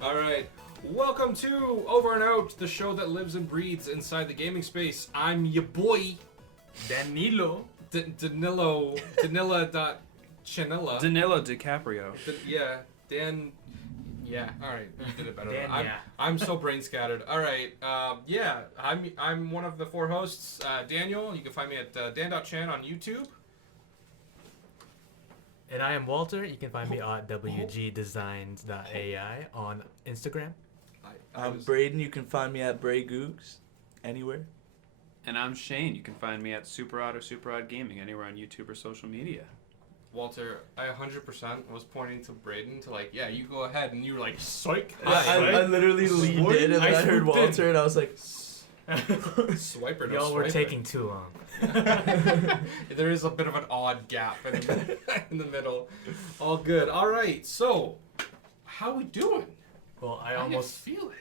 All right. Welcome to Over and Out, the show that lives and breathes inside the gaming space. I'm your boy, Danilo. Danilo Chanella. Danilo DiCaprio. Yeah, Dan. Yeah, all right, you did it better. Dan, I'm so brain scattered. All right, I'm one of the four hosts. Daniel, you can find me at Dan.Chan on YouTube. And I am Walter. You can find me at wgdesigns.ai on Instagram. I'm Braydon. You can find me at BrayGoogzArt anywhere. And I'm Shane. You can find me at SuperOdd or SuperOdd Gaming anywhere on YouTube or social media. Walter, I 100% was pointing to Braydon to you go ahead, and you were like, psych. I literally leaned in and then I heard Walter and I was like, swiper. No Y'all were swiper. taking too long. There is a bit of an odd gap in the middle. All good. All right. So, how we doing? Well, I How you almost feeling?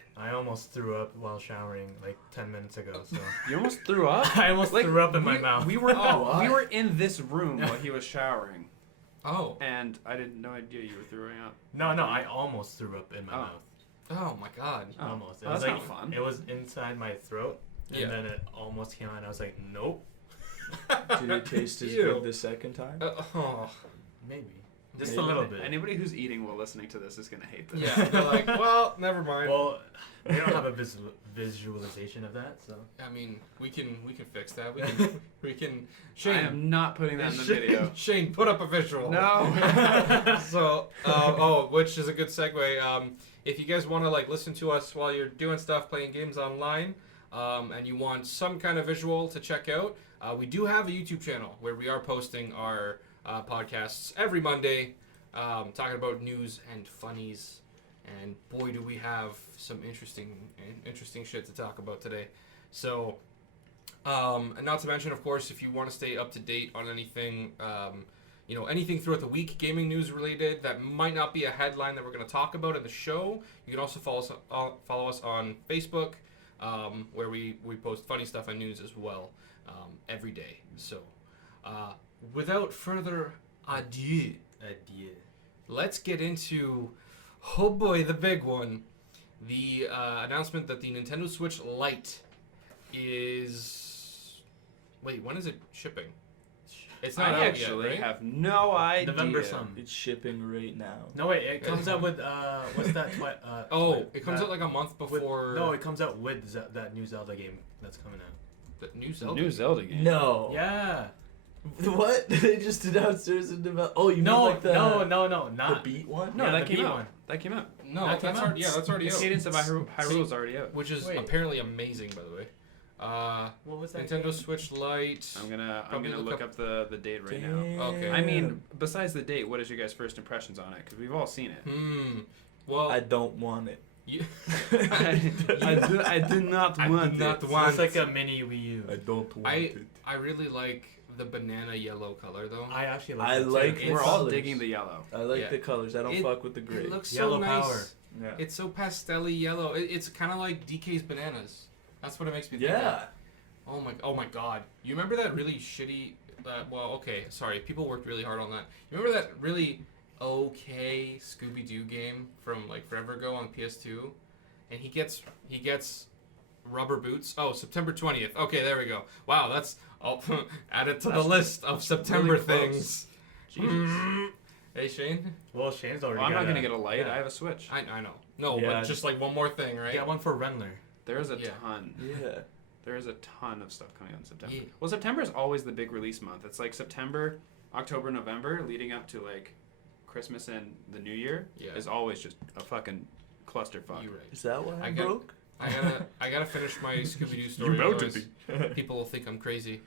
threw up while showering like 10 minutes ago. So You almost threw up? I almost threw up in my mouth. We were in this room while he was showering. Oh. And I had no idea you were throwing up. No, I almost threw up in my mouth. Oh my God. Oh. Almost. It Oh, was that's like not fun. It was inside my throat, and then it almost came out. And I was like, nope. did it taste as Ew. good the second time? Maybe. Just Maybe. a little bit. Anybody who's eating while listening to this is going to hate this. Yeah. They're like, well, never mind. Well, we don't have a visualization of that, so. I mean, we can fix that. We can. I am not putting that in the video. Shane, put up a visual. No. So, which is a good segue. If you guys want to listen to us while you're doing stuff, playing games online, and you want some kind of visual to check out, we do have a YouTube channel where we are posting our podcasts every Monday, talking about news and funnies. And boy, do we have some interesting shit to talk about today. So, and not to mention, of course, if you want to stay up to date on anything, anything throughout the week, gaming news related, that might not be a headline that we're going to talk about in the show, you can also follow us on Facebook, where we post funny stuff and news as well, every day. So, without further ado, let's get into, oh boy, the big one. The announcement that the Nintendo Switch Lite is... Wait, when is it shipping? It's not I out actually yet, right? have no idea. November some. It's shipping right now. No, wait, it comes out with, what's that? It comes out like a month before... No, it comes out with that new Zelda game that's coming out. The new Zelda? New Zelda game. No. Yeah. What? They just announced there's a develop. Oh, you mean like the no, the not beat one? No, Yeah, that the came Beat out. one. That came out. No, That that's came out? that's already out. Cadence of Hyrule is already out. Which is Wait. apparently amazing, by the way. What was that? Nintendo game? Switch Lite. I'm gonna Probably look up the date right now. Okay. I mean, besides the date, what is your guys' first impressions on it? Because we've all seen it. Well, I don't want it. I do not want it. It's like a mini Wii U. I don't want it. I really like the banana yellow color though. I actually like I it too. like We're all colors. digging the yellow. I like Yeah. the colors. I don't fuck with the gray. It looks Yellow so nice. power. Yeah. It's so pastel-y yellow. It's kind of like DK's bananas. That's what it makes me think Yeah. of. Oh my God! You remember that really shitty? Sorry. People worked really hard on that. You remember that really okay Scooby-Doo game from forever ago on PS2? And he gets rubber boots. Oh, September 20th. Okay, there we go. Wow, that's add it to the list of September really close. things. Jesus. Hey Shane. Well, Shane's already Well, I'm got not gonna get a light. yeah. I have a Switch. I know. No, Yeah. but just one more thing, right? Got one for Renler. There's a Yeah. ton. Yeah. There is a ton of stuff coming out in September. Yeah. Well, September is always the big release month. It's like September, October, November, leading up to Christmas and the New Year. Yeah. Is always just a fucking clusterfuck. You're right. Is that why I I'm got- broke? I gotta finish my Scooby-Doo story. Otherwise people will think I'm crazy.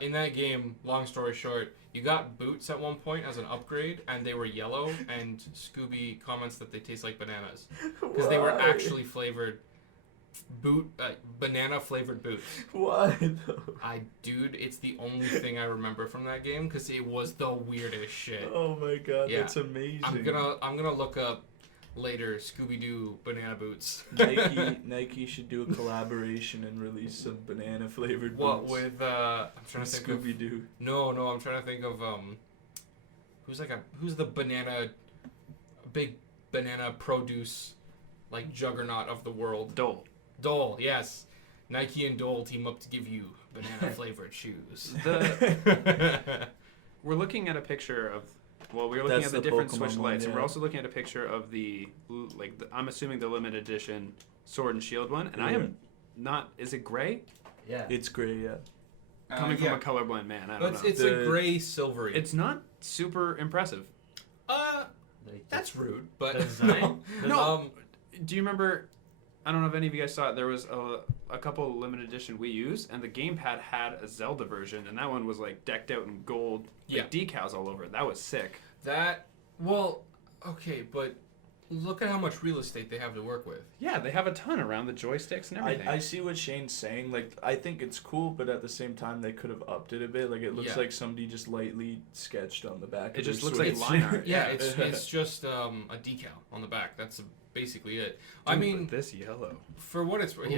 In that game, long story short, you got boots at one point as an upgrade, and they were yellow. And Scooby comments that they taste like bananas because they were Why? actually flavored banana flavored boots. Why though? Dude, it's the only thing I remember from that game because it was the weirdest shit. Oh my god, Yeah. that's amazing. I'm gonna look up later Scooby-Doo banana boots. Nike should do a collaboration and release some banana flavored What boots. with I'm trying to think of Scooby Doo. No, I'm trying to think of who's the big banana produce like juggernaut of the world? Dole, yes. Nike and Dole team up to give you banana flavored shoes. We're looking at a picture of. Well, we're looking That's at the the different Pokemon Switch one, Lites, and yeah. we're also looking at a picture of I'm assuming the limited edition Sword and Shield one, and I am not. Is it gray? Yeah. It's gray, yeah. Coming from a colorblind man, I don't know. It's a gray silvery. It's not super impressive. That's rude, but The design? No. Do you remember? I don't know if any of you guys saw it. There was a couple limited edition Wii U's, and the gamepad had a Zelda version, and that one was like decked out in gold, like decals all over it. That was sick. Okay, but look at how much real estate they have to work with. Yeah, they have a ton around the joysticks and everything. I see what Shane's saying. Like, I think it's cool, but at the same time, they could have upped it a bit. Like, it looks like somebody just lightly sketched on the back. It of just their looks like Switch. line art. Yeah, it's just a decal on the back. That's basically it. I mean, but this yellow. for what it's worth,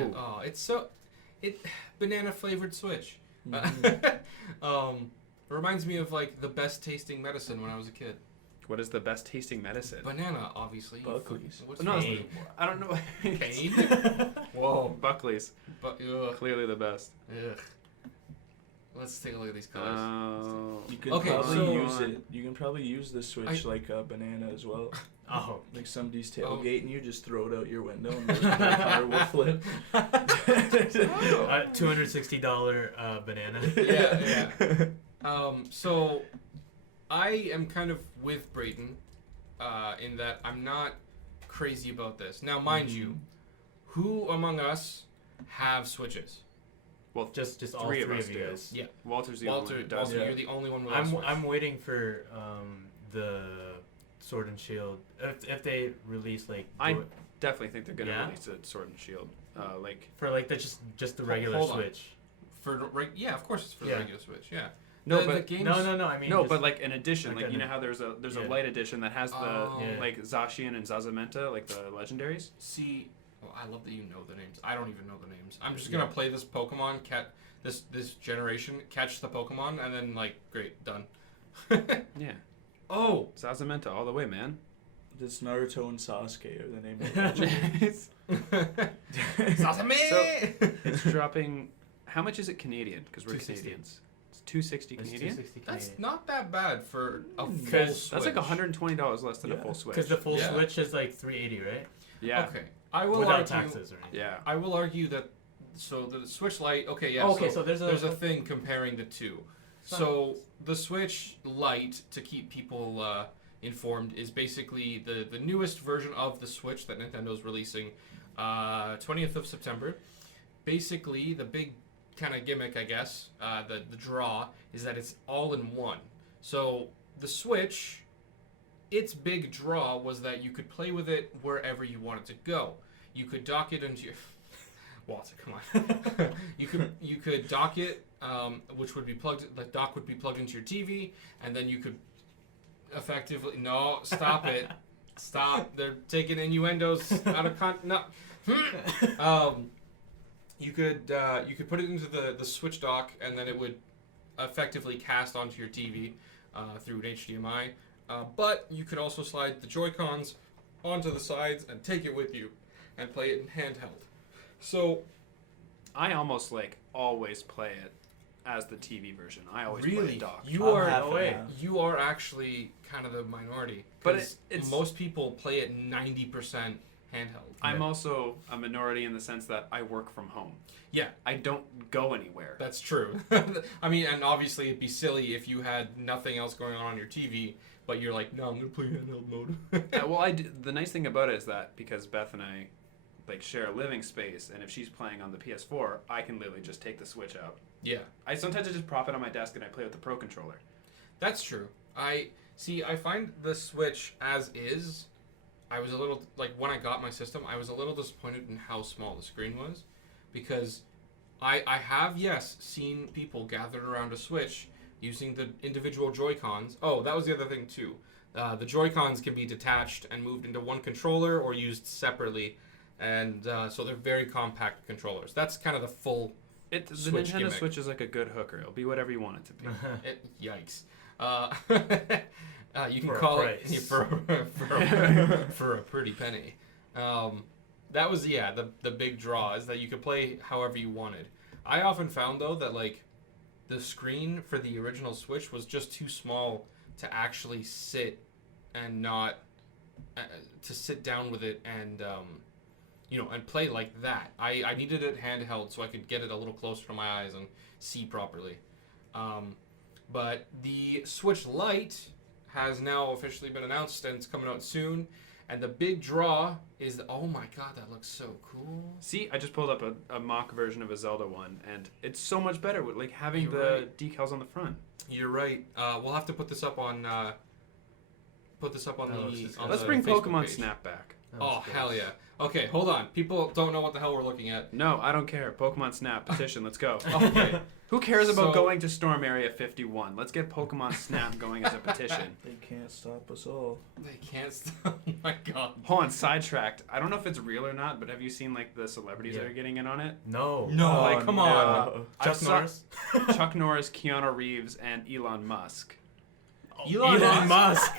banana flavored Switch. Reminds me of like the best tasting medicine when I was a kid. What is the best tasting medicine? Banana, obviously. Buckley's. No, Cane. I don't know. Cane? Whoa. Buckley's. Ugh. Clearly the best. Ugh. Let's take a look at these colors. You can Okay, probably so- use it. You can probably use the Switch like a banana as well. Oh. Like somebody's tailgating you, just throw it out your window and the car will flip. $260 banana. Yeah. So I am kind of with Braydon in that I'm not crazy about this. Now, mind you, who among us have Switches? Well, Just all three three of us of you do. guys. Yeah. Walter's the only one who does. Walter, Yeah. you're the only one with a Switch. I'm waiting for the Sword and Shield. If they release like I definitely think they're gonna Yeah? release a Sword and Shield. for like the just the regular Hold on. Switch. Yeah, of course it's for the Yeah. regular Switch. Yeah. No, the but games, No. I mean no, just- but like an edition, like like you an- know how there's a yeah. light edition that has the Yeah. like Zacian and Zazamenta, like the legendaries. See, I love that you know the names. I don't even know the names. I'm just gonna play this Pokemon, this generation, catch the Pokemon, and then like, great, done. Yeah, Oh, Zazamenta all the way, man. This Naruto and Sasuke are the name of the Sasame! So- It's dropping. How much is it Canadian? Because we're 260. Canadians. It's $260 It's Canadian. 260 That's Canadian. not that bad for a full Because Switch. That's like $120 less than a Yeah. full Switch. Because the full Yeah. Switch is like $380, right? Yeah. Okay, I will Without argue. taxes or anything. Yeah. I will argue that. So the Switch Lite. Okay, yeah. Oh, okay, so there's a thing comparing the two. It's So the Switch Lite, to keep people informed, is basically the newest version of the Switch that Nintendo's releasing 20th of September. Basically, the big kind of gimmick, I guess, the draw, is that it's all in one. So the Switch, its big draw was that you could play with it wherever you wanted to go. You could dock it into your... Walter, come on. you could dock it, which would be plugged. The dock would be plugged into your TV, and then you could effectively. No, stop it, stop. They're taking innuendos out of no. You could put it into the Switch dock, and then it would effectively cast onto your TV through an HDMI. But you could also slide the Joy-Cons onto the sides and take it with you, and play it in handheld. So, I almost like always play it as the TV version. I always play really, it docked. you I'm are half and half. you are actually kind of the minority. But 'cause it's- most people play it 90% handheld. I'm also a minority in the sense that I work from home. Yeah, I don't go anywhere. that's true. I mean, and obviously it'd be silly if you had nothing else going on your TV, but you're like, no, I'm gonna play handheld mode. Well, the nice thing about it is that because Beth and I like share a living space, and if she's playing on the PS4, I can literally just take the Switch out. Yeah, I sometimes just prop it on my desk and I play with the Pro controller. that's true. I find the Switch as is. I was a little like when I got my system, I was a little disappointed in how small the screen was, because I have seen people gathered around a Switch using the individual Joy-Cons. Oh, that was the other thing too. The Joy-Cons can be detached and moved into one controller or used separately, and so they're very compact controllers. That's kind of the full. The Switch Nintendo gimmick. Switch is like a good hooker. It'll be whatever you want it to be. Yikes. You can For a call it price. for a pretty penny. That was the big draw is that you could play however you wanted. I often found though that like the screen for the original Switch was just too small to actually sit and not to sit down with it and and play like that. I needed it handheld so I could get it a little closer to my eyes and see properly. But the Switch Lite has now officially been announced and it's coming out soon. And the big draw is oh my god, that looks so cool. See, I just pulled up a mock version of a Zelda one, and it's so much better with like having You're the right. decals on the front. You're right. We'll have to put this up on That looks the disgusting. Let's the bring Facebook Pokemon page. Snap back. Oh hell yeah. Okay, hold on. People don't know what the hell we're looking at. No, I don't care. Pokemon Snap petition. Let's go. Okay. Who cares about So- going to Storm Area 51? Let's get Pokemon Snap going as a petition. They can't stop us all. They can't stop. Oh my god. Hold on, sidetracked. I don't know if it's real or not, but have you seen like the celebrities that Yeah. are getting in on it? No. No, like, come on. no. I Chuck saw- Norris. Chuck Norris, Keanu Reeves, and Elon Musk. Elon Musk.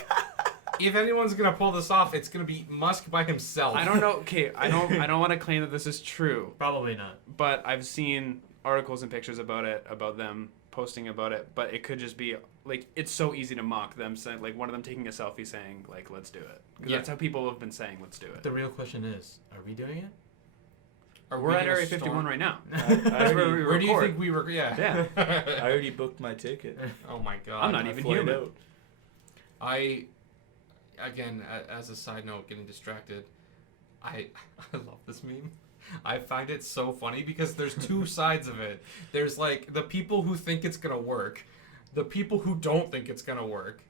If anyone's gonna pull this off, it's gonna be Musk by himself. I don't know. Okay, I don't want to claim that this is true, Probably not. but I've seen articles and pictures about it, about them posting about it. But it could just be like it's so easy to mock them, saying like one of them taking a selfie saying like let's do it. 'Cause Yeah. that's how people have been saying let's do it. The real question is, are we doing it? Are We're we at gonna Area storm- 51 right now. I That's where we Where do you record. think we were? Yeah. Yeah. I already booked my ticket. Oh my god. I'm not My even flight human. out. Again, as a side note, getting distracted. I love this meme. I find it so funny because there's two sides of it. There's like the people who think it's gonna work, the people who don't think it's gonna work,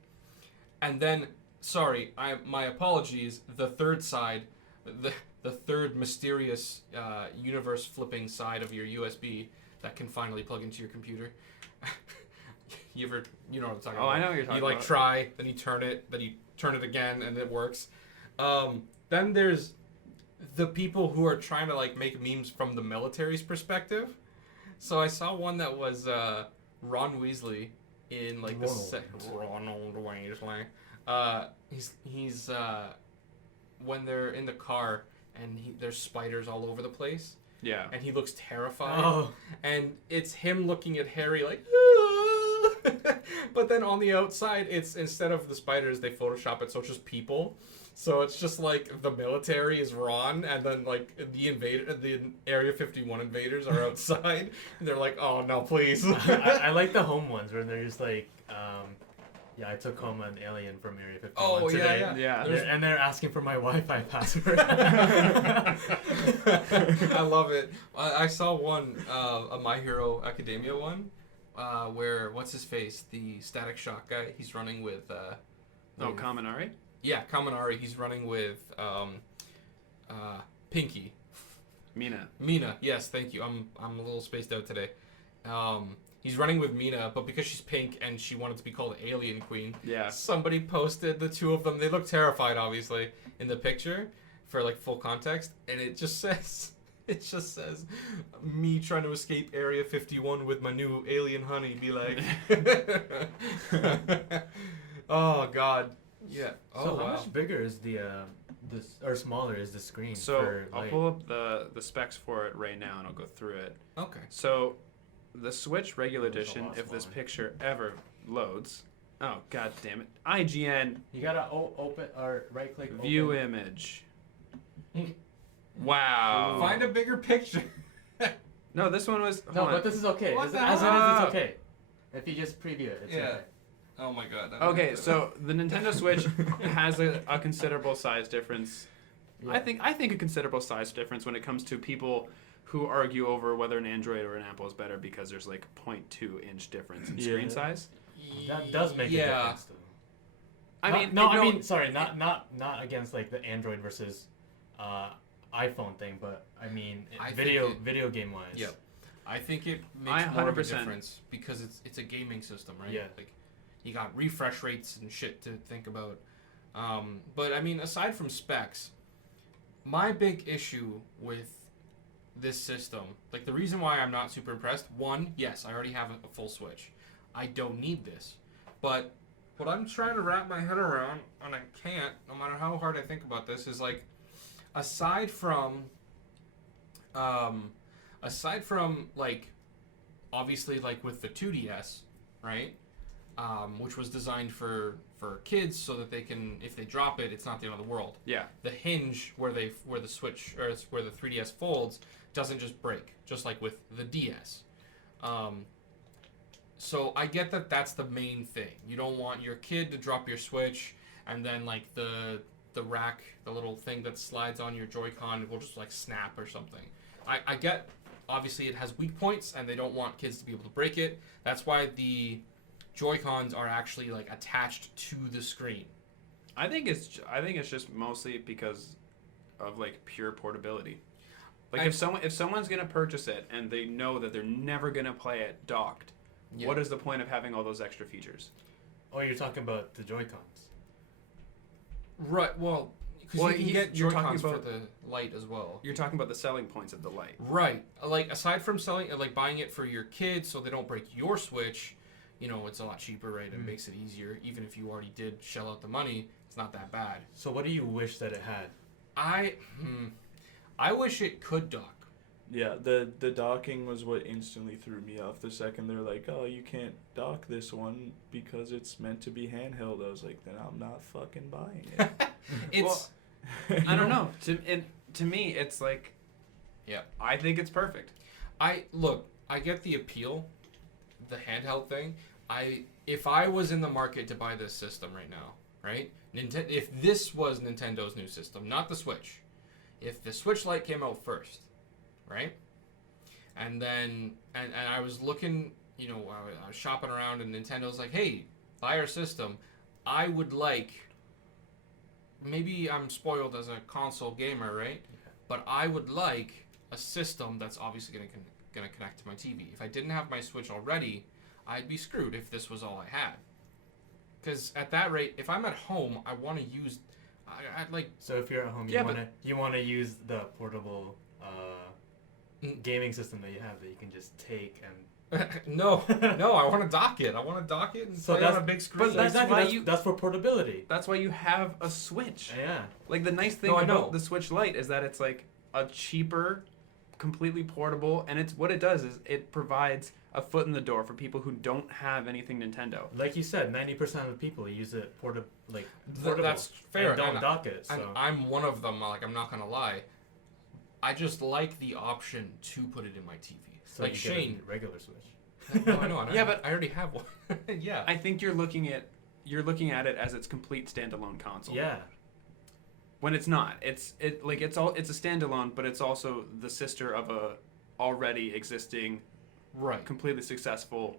and then my apologies. The third side, the third mysterious universe flipping side of your USB that can finally plug into your computer. You know what I'm talking about? Oh, I know what you're talking You like about. try, then you turn it, then you turn it again, and it works. Then there's the people who are trying to like make memes from the military's perspective. So I saw one that was Ron Weasley in like Ronald Weasley. He's when they're in the car and there's spiders all over the place, Yeah. and he looks terrified. Oh. And it's him looking at Harry like, but then on the outside, it's instead of the spiders, they Photoshop it so it's just people. So it's just like the military is Ron, and then like the Area 51 invaders are outside. And they're like, oh no, please. I like the home ones where they're just like, I took home an alien from Area 51 Oh, yeah, today. yeah. Yeah. And they're asking for my Wi-Fi password. I love it. I saw one, a My Hero Academia one, where what's his face, the Static Shock guy. He's running with. Kaminari? Yeah, Kaminari. He's running with Pinky. Mina. Yes, thank you. I'm a little spaced out today. He's running with Mina, but because she's pink and she wanted to be called Alien Queen, Yeah. somebody posted the two of them. They look terrified, obviously, in the picture for like full context, and it just says me trying to escape Area 51 with my new alien honey. Be like, oh god, yeah. So Oh how wow. much bigger is the or smaller is the screen? So for I'll Lite? pull up the specs for it right now and I'll go through it. Okay. So the Switch regular It's a edition, lot if this smaller. picture ever loads, oh god damn it, IGN You gotta open or right click. view open. image. Wow. Find a bigger picture. No, this one was. No, hold on. but this is okay. What the As it hell? is, it's okay. If you just preview it, it's Yeah. okay. Oh my god. Okay, so the Nintendo Switch has a considerable size difference. Yeah. I think a considerable size difference when it comes to people who argue over whether an Android or an Apple is better because there's like 0.2 inch difference in screen Yeah. size. That does make a difference though. I mean, I mean, sorry, not against like the Android versus iPhone thing, but I mean I think video game wise. Yep. I think it makes I more of a 100%. difference because it's a gaming system, right? Yeah. Like you got refresh rates and shit to think about. But I mean, aside from specs, my big issue with this system, like the reason why I'm not super impressed, one, yes, I already have a full Switch. I don't need this. But what I'm trying to wrap my head around, and I can't, no matter how hard I think about this, is like, aside from like, obviously like with the 2DS, right? Which was designed for kids so that they can, if they drop it, it's not the end of the world. Yeah. The hinge where the Switch or where the 3DS folds doesn't just break, just like with the DS. So I get that that's the main thing. You don't want your kid to drop your Switch and then like the rack, the little thing that slides on your Joy-Con will just like snap or something. I get, obviously it has weak points and they don't want kids to be able to break it. That's why the Joy-Cons are actually like attached to the screen. I think it's just mostly because of like pure portability. Like if someone's gonna purchase it and they know that they're never gonna play it docked, what is the point of having all those extra features? Oh, you're talking about the Joy-Cons. Right. Well, because you can get Joy-Cons for the Lite as well. You're talking about the selling points of the Lite. Right. Like aside from selling, like buying it for your kids so they don't break your Switch, you know, it's a lot cheaper, right? It makes it easier. Even if you already did shell out the money, it's not that bad. So what do you wish that it had? I wish it could dock. Yeah, the docking was what instantly threw me off. The second they're like, oh, you can't dock this one because it's meant to be handheld. I was like, then I'm not fucking buying it. It's... Well, I don't know. To me, it's like... Yeah. I think it's perfect. I get the appeal, the handheld thing. If I was in the market to buy this system right now, right? If this was Nintendo's new system, not the Switch. If the Switch Lite came out first, right? And then, and I was looking, you know, I was shopping around and Nintendo's like, hey, buy our system. I would like, maybe I'm spoiled as a console gamer, right? Yeah. But I would like a system that's obviously going to connect to my TV. If I didn't have my Switch already, I'd be screwed if this was all I had. Because at that rate, if I'm at home, I want to use, I'd like... So if you're at home, you want to use the portable gaming system that you have that you can just take and... no, I want to dock it. I want to dock it and play on a big screen. But that's for portability. That's why you have a Switch. Yeah. Like the nice thing about the Switch Lite is that it's like a cheaper, completely portable, and it's what it does is it provides a foot in the door for people who don't have anything Nintendo. Like you said, 90% of people use it portable. That's fair. And don't dock it. So. And I'm one of them. Like I'm not gonna lie. I just like the option to put it in my TV. So like you Shane, get a regular Switch. No, I know. Yeah, but I already have one. Yeah. I think you're looking at it as its complete standalone console. Yeah. When it's not, it's a standalone, but it's also the sister of a already existing, right, completely successful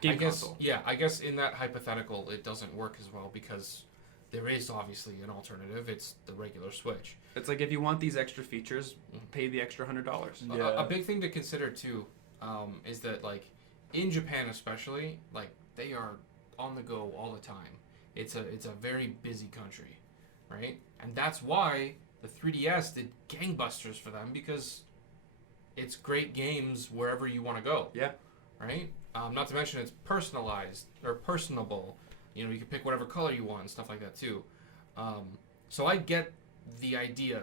game console. Yeah, I guess in that hypothetical, it doesn't work as well because there is obviously an alternative. It's the regular Switch. It's like if you want these extra features, pay the extra $100. Yeah. A big thing to consider too is that like in Japan especially, like they are on the go all the time. It's a very busy country, right? And that's why the 3DS did gangbusters for them because it's great games wherever you want to go. Yeah. Right? Not to mention it's personalized or personable. You know, you can pick whatever color you want and stuff like that too. So I get the idea.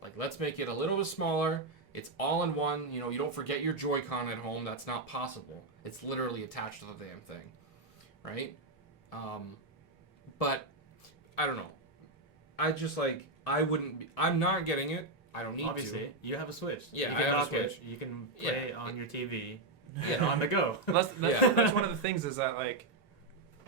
Like, let's make it a little bit smaller. It's all in one. You know, you don't forget your Joy-Con at home. That's not possible. It's literally attached to the damn thing. Right? But, I don't know. I just, like, I'm not getting it. I don't need Obviously, to. you have a Switch. Yeah, you I can have a Switch. You can play on your TV. Yeah. On the go. That's one of the things is that, like,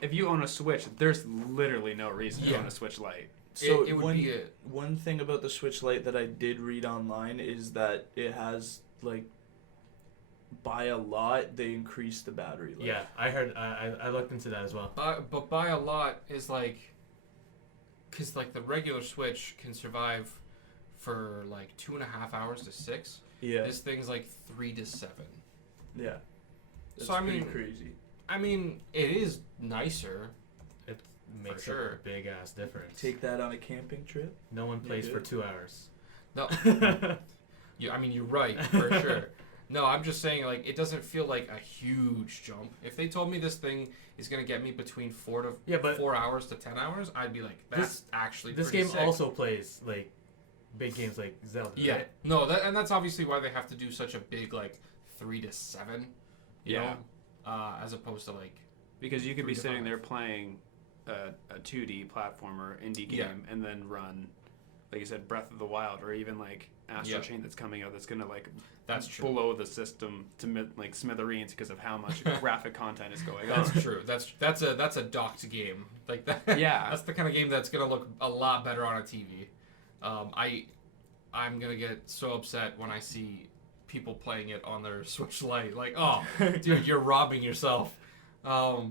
if you own a Switch, there's literally no reason to own a Switch Lite. So it would be one thing about the Switch Lite that I did read online is that it has, like, by a lot, they increase the battery life. Yeah, I heard, I looked into that as well. But by a lot is like, because like the regular Switch can survive for like 2.5 hours to 6. Yeah. This thing's like 3 to 7. Yeah. That's so I mean, crazy. I mean, it is nicer. It makes sure. a big ass difference. Take that on a camping trip. No one plays for 2 hours. No. Yeah, I mean, you're right for sure. No, I'm just saying, like, it doesn't feel like a huge jump. If they told me this thing is gonna get me between 4 hours to 10 hours, I'd be like, that's actually This pretty game sick. also plays like big games like Zelda. Yeah. Right? No, that's obviously why they have to do such a big, like, 3 to 7. You know, as opposed to like. Because you could be 3 to sitting 5. there playing a 2D platformer indie game and then run, like you said, Breath of the Wild, or even like Astral Chain that's coming out that's gonna like that's true. blow the system to like smithereens because of how much graphic content is going on. That's true. That's a docked game. Like that. Yeah. That's the kind of game that's gonna look a lot better on a TV. I'm gonna get so upset when I see people playing it on their Switch Lite. Like, oh, dude, you're robbing yourself. Yeah,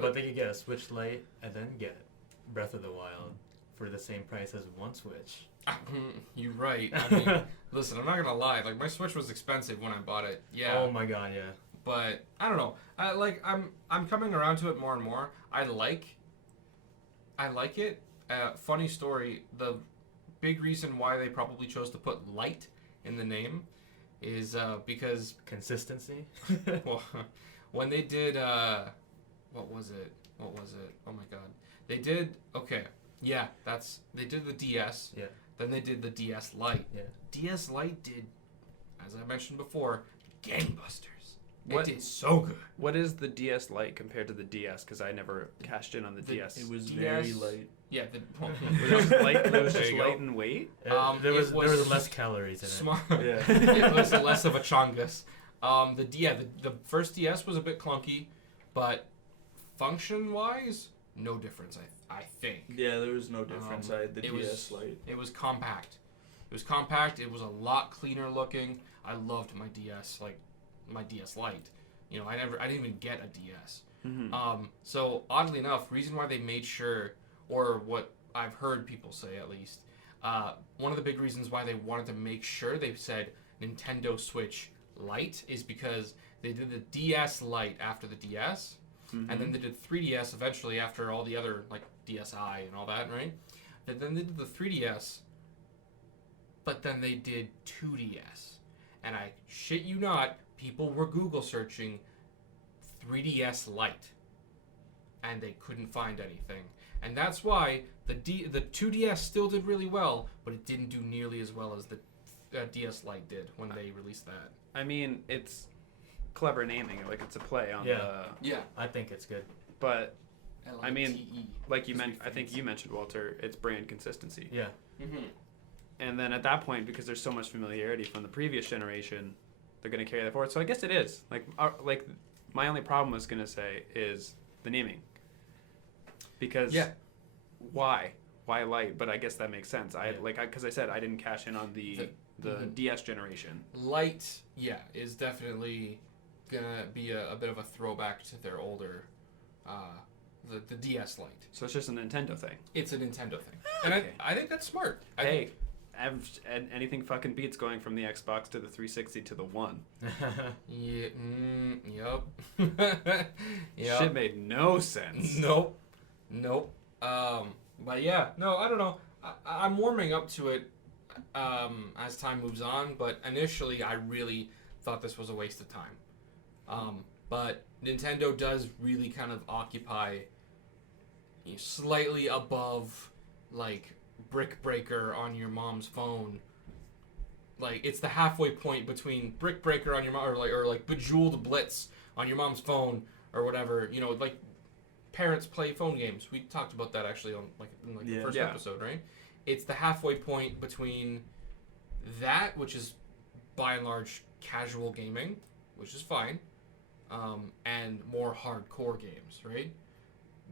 but they could get a Switch Lite and then get Breath of the Wild for the same price as one Switch. You're right. I mean, listen, I'm not gonna lie. Like, my Switch was expensive when I bought it. Yeah. Oh my god, yeah. But I don't know. I'm coming around to it more and more. I like it. Funny story. The big reason why they probably chose to put Lite in the name is because Consistency. well, when they did what was it? Oh my god. They did yeah, they did the DS. Yeah. Then they did the DS Lite. Yeah. DS Lite did, as I mentioned before, gangbusters. What- It did so good. What is the DS Lite compared to the DS? Because I never cashed in on the DS. It was DS very light. Yeah, It was just light, it was There just you go. light in weight. There was it was less calories in it. smart. Yeah. It was less of a chongus. The first DS was a bit clunky, but function wise, no difference. I think. Yeah, there was no difference. I had the it DS was- Lite. It was compact. It was a lot cleaner looking. I loved my DS, like my DS Lite. You know, I didn't even get a DS. Mm-hmm. So oddly enough, reason why they made sure, or what I've heard people say at least, one of the big reasons why they wanted to make sure they said Nintendo Switch Lite is because they did the DS Lite after the DS, and then they did 3DS eventually after all the other like DSi and all that, right? And then they did the 3DS, but then they did 2DS, and I shit you not, people were Google searching 3DS Lite, and they couldn't find anything. And that's why the 2DS still did really well, but it didn't do nearly as well as the DS Lite did when they released that. I mean, it's clever naming. Like, it's a play on Yeah. I think it's good. But I mean, LITE. like you meant, I think you mentioned, Walter, it's brand consistency. Yeah. Mm-hmm. And then at that point, because there's so much familiarity from the previous generation, they're going to carry that forward. So I guess it is. Like my only problem I was going to say is the naming. Because why Lite? But I guess that makes sense. Because I said I didn't cash in on the DS generation. Lite, is definitely gonna be a bit of a throwback to their older, the DS Lite. So it's just a Nintendo thing. It's a Nintendo thing, and Okay. I think that's smart. Anything fucking beats going from the Xbox to the 360 to the One. Yep. Yep. Shit made no sense. Nope. But yeah, no, I don't know. I'm warming up to it as time moves on, but initially I really thought this was a waste of time. But Nintendo does really kind of occupy slightly above, like, Brick Breaker on your mom's phone. Like, it's the halfway point between Brick Breaker on your mom, or like Bejeweled Blitz on your mom's phone, or whatever. You know, like, parents play phone games. We talked about that actually on the first episode, right? It's the halfway point between that, which is by and large casual gaming, which is fine, and more hardcore games, right?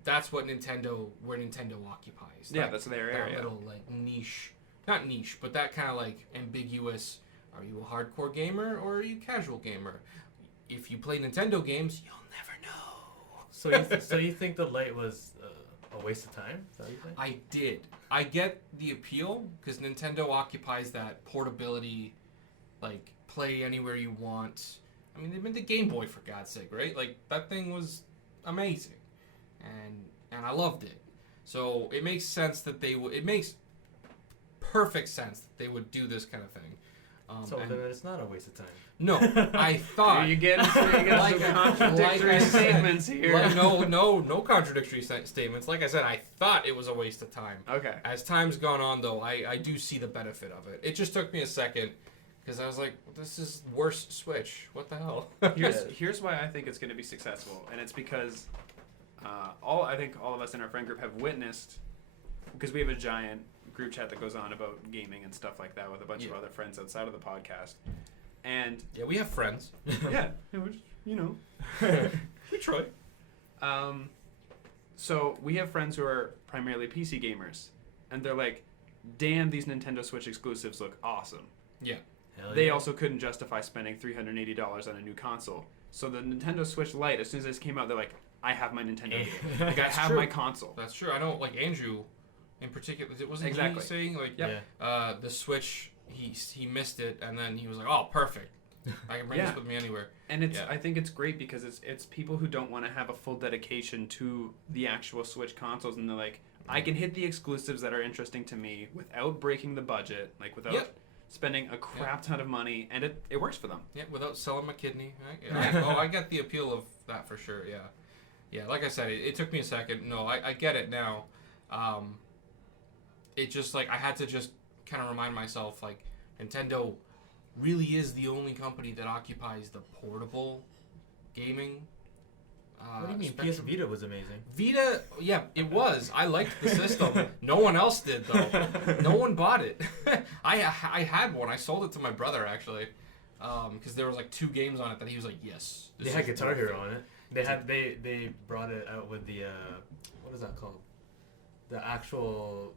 That's what Nintendo occupies. Yeah, that's their that area. little like niche, not niche, but that kind of like ambiguous. Are you a hardcore gamer or are you a casual gamer? If you play Nintendo games, you'll never know. So you think the Lite was a waste of time? Is that what you think? I did. I get the appeal because Nintendo occupies that portability, like play anywhere you want. I mean, they made the Game Boy for God's sake, right? Like that thing was amazing, and I loved it. So it makes sense that they would. It makes perfect sense that they would do this kind of thing. So and then it's not a waste of time. no, I thought You get some contradictory I said, statements here. no contradictory statements. Like I said, I thought it was a waste of time. Okay. As time's gone on, though, I do see the benefit of it. It just took me a second because I was like, this is worse Switch. What the hell? Here's why I think it's going to be successful, and it's because I think all of us in our friend group have witnessed, because we have a giant group chat that goes on about gaming and stuff like that with a bunch of other friends outside of the podcast, and yeah, we have friends. yeah, we're just, We try. So we have friends who are primarily PC gamers, and they're like, damn, these Nintendo Switch exclusives look awesome. Yeah. Hell They yeah. also couldn't justify spending $380 on a new console. So the Nintendo Switch Lite, as soon as this came out, they're like, I have my Nintendo game. Like, I That's have true. my console. That's true. I know, like Andrew, in particular, wasn't Exactly. he saying like, Yeah. the Switch, he missed it, and then he was like, oh, perfect. I can bring this with me anywhere. And it's Yeah. I think it's great because it's people who don't want to have a full dedication to the actual Switch consoles, and they're like, I can hit the exclusives that are interesting to me without breaking the budget, like without spending a crap ton of money, and it works for them. Yeah, without selling my kidney. Right? I get the appeal of that for sure. Yeah, yeah. Like I said, it took me a second. No, I get it now. It just like I had to just kind of remind myself like Nintendo really is the only company that occupies the portable gaming. What do you mean? PS Vita was amazing. Vita, yeah, it was. I liked the system. No one else did though. No one bought it. I had one. I sold it to my brother actually, because there was like 2 games on it that he was like, yes. They had Guitar Hero on it. They brought it out with the what is that called? The actual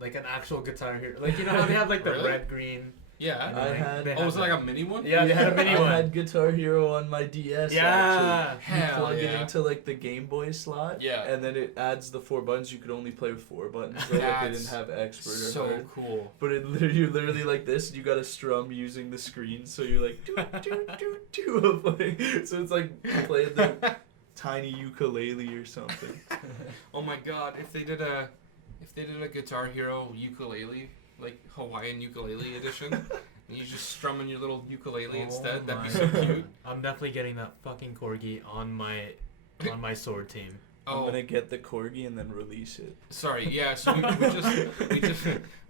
like an actual Guitar Hero. Like you know how they have like the Really? red, green. Yeah. You know, I they had- had Was it like that. a mini one? Yeah, they had a mini I one. had Guitar Hero on my DS. Yeah. Actually. You Hell plug it yeah. into like the Game Boy slot. Yeah. And then it adds the 4 buttons. You could only play with 4 buttons. So like, they That's didn't have expert or So hard. cool. But you're literally like this. You gotta strum using the screen, so you're like doo doo doo doo of like. So it's like playing the tiny ukulele or something. Oh my god, if they did a Guitar Hero ukulele, like Hawaiian ukulele edition, and you just strumming your little ukulele instead, that'd be so cute. I'm definitely getting that fucking corgi on my sword team. I'm Oh, gonna get the corgi and then release it. sorry. Yeah, so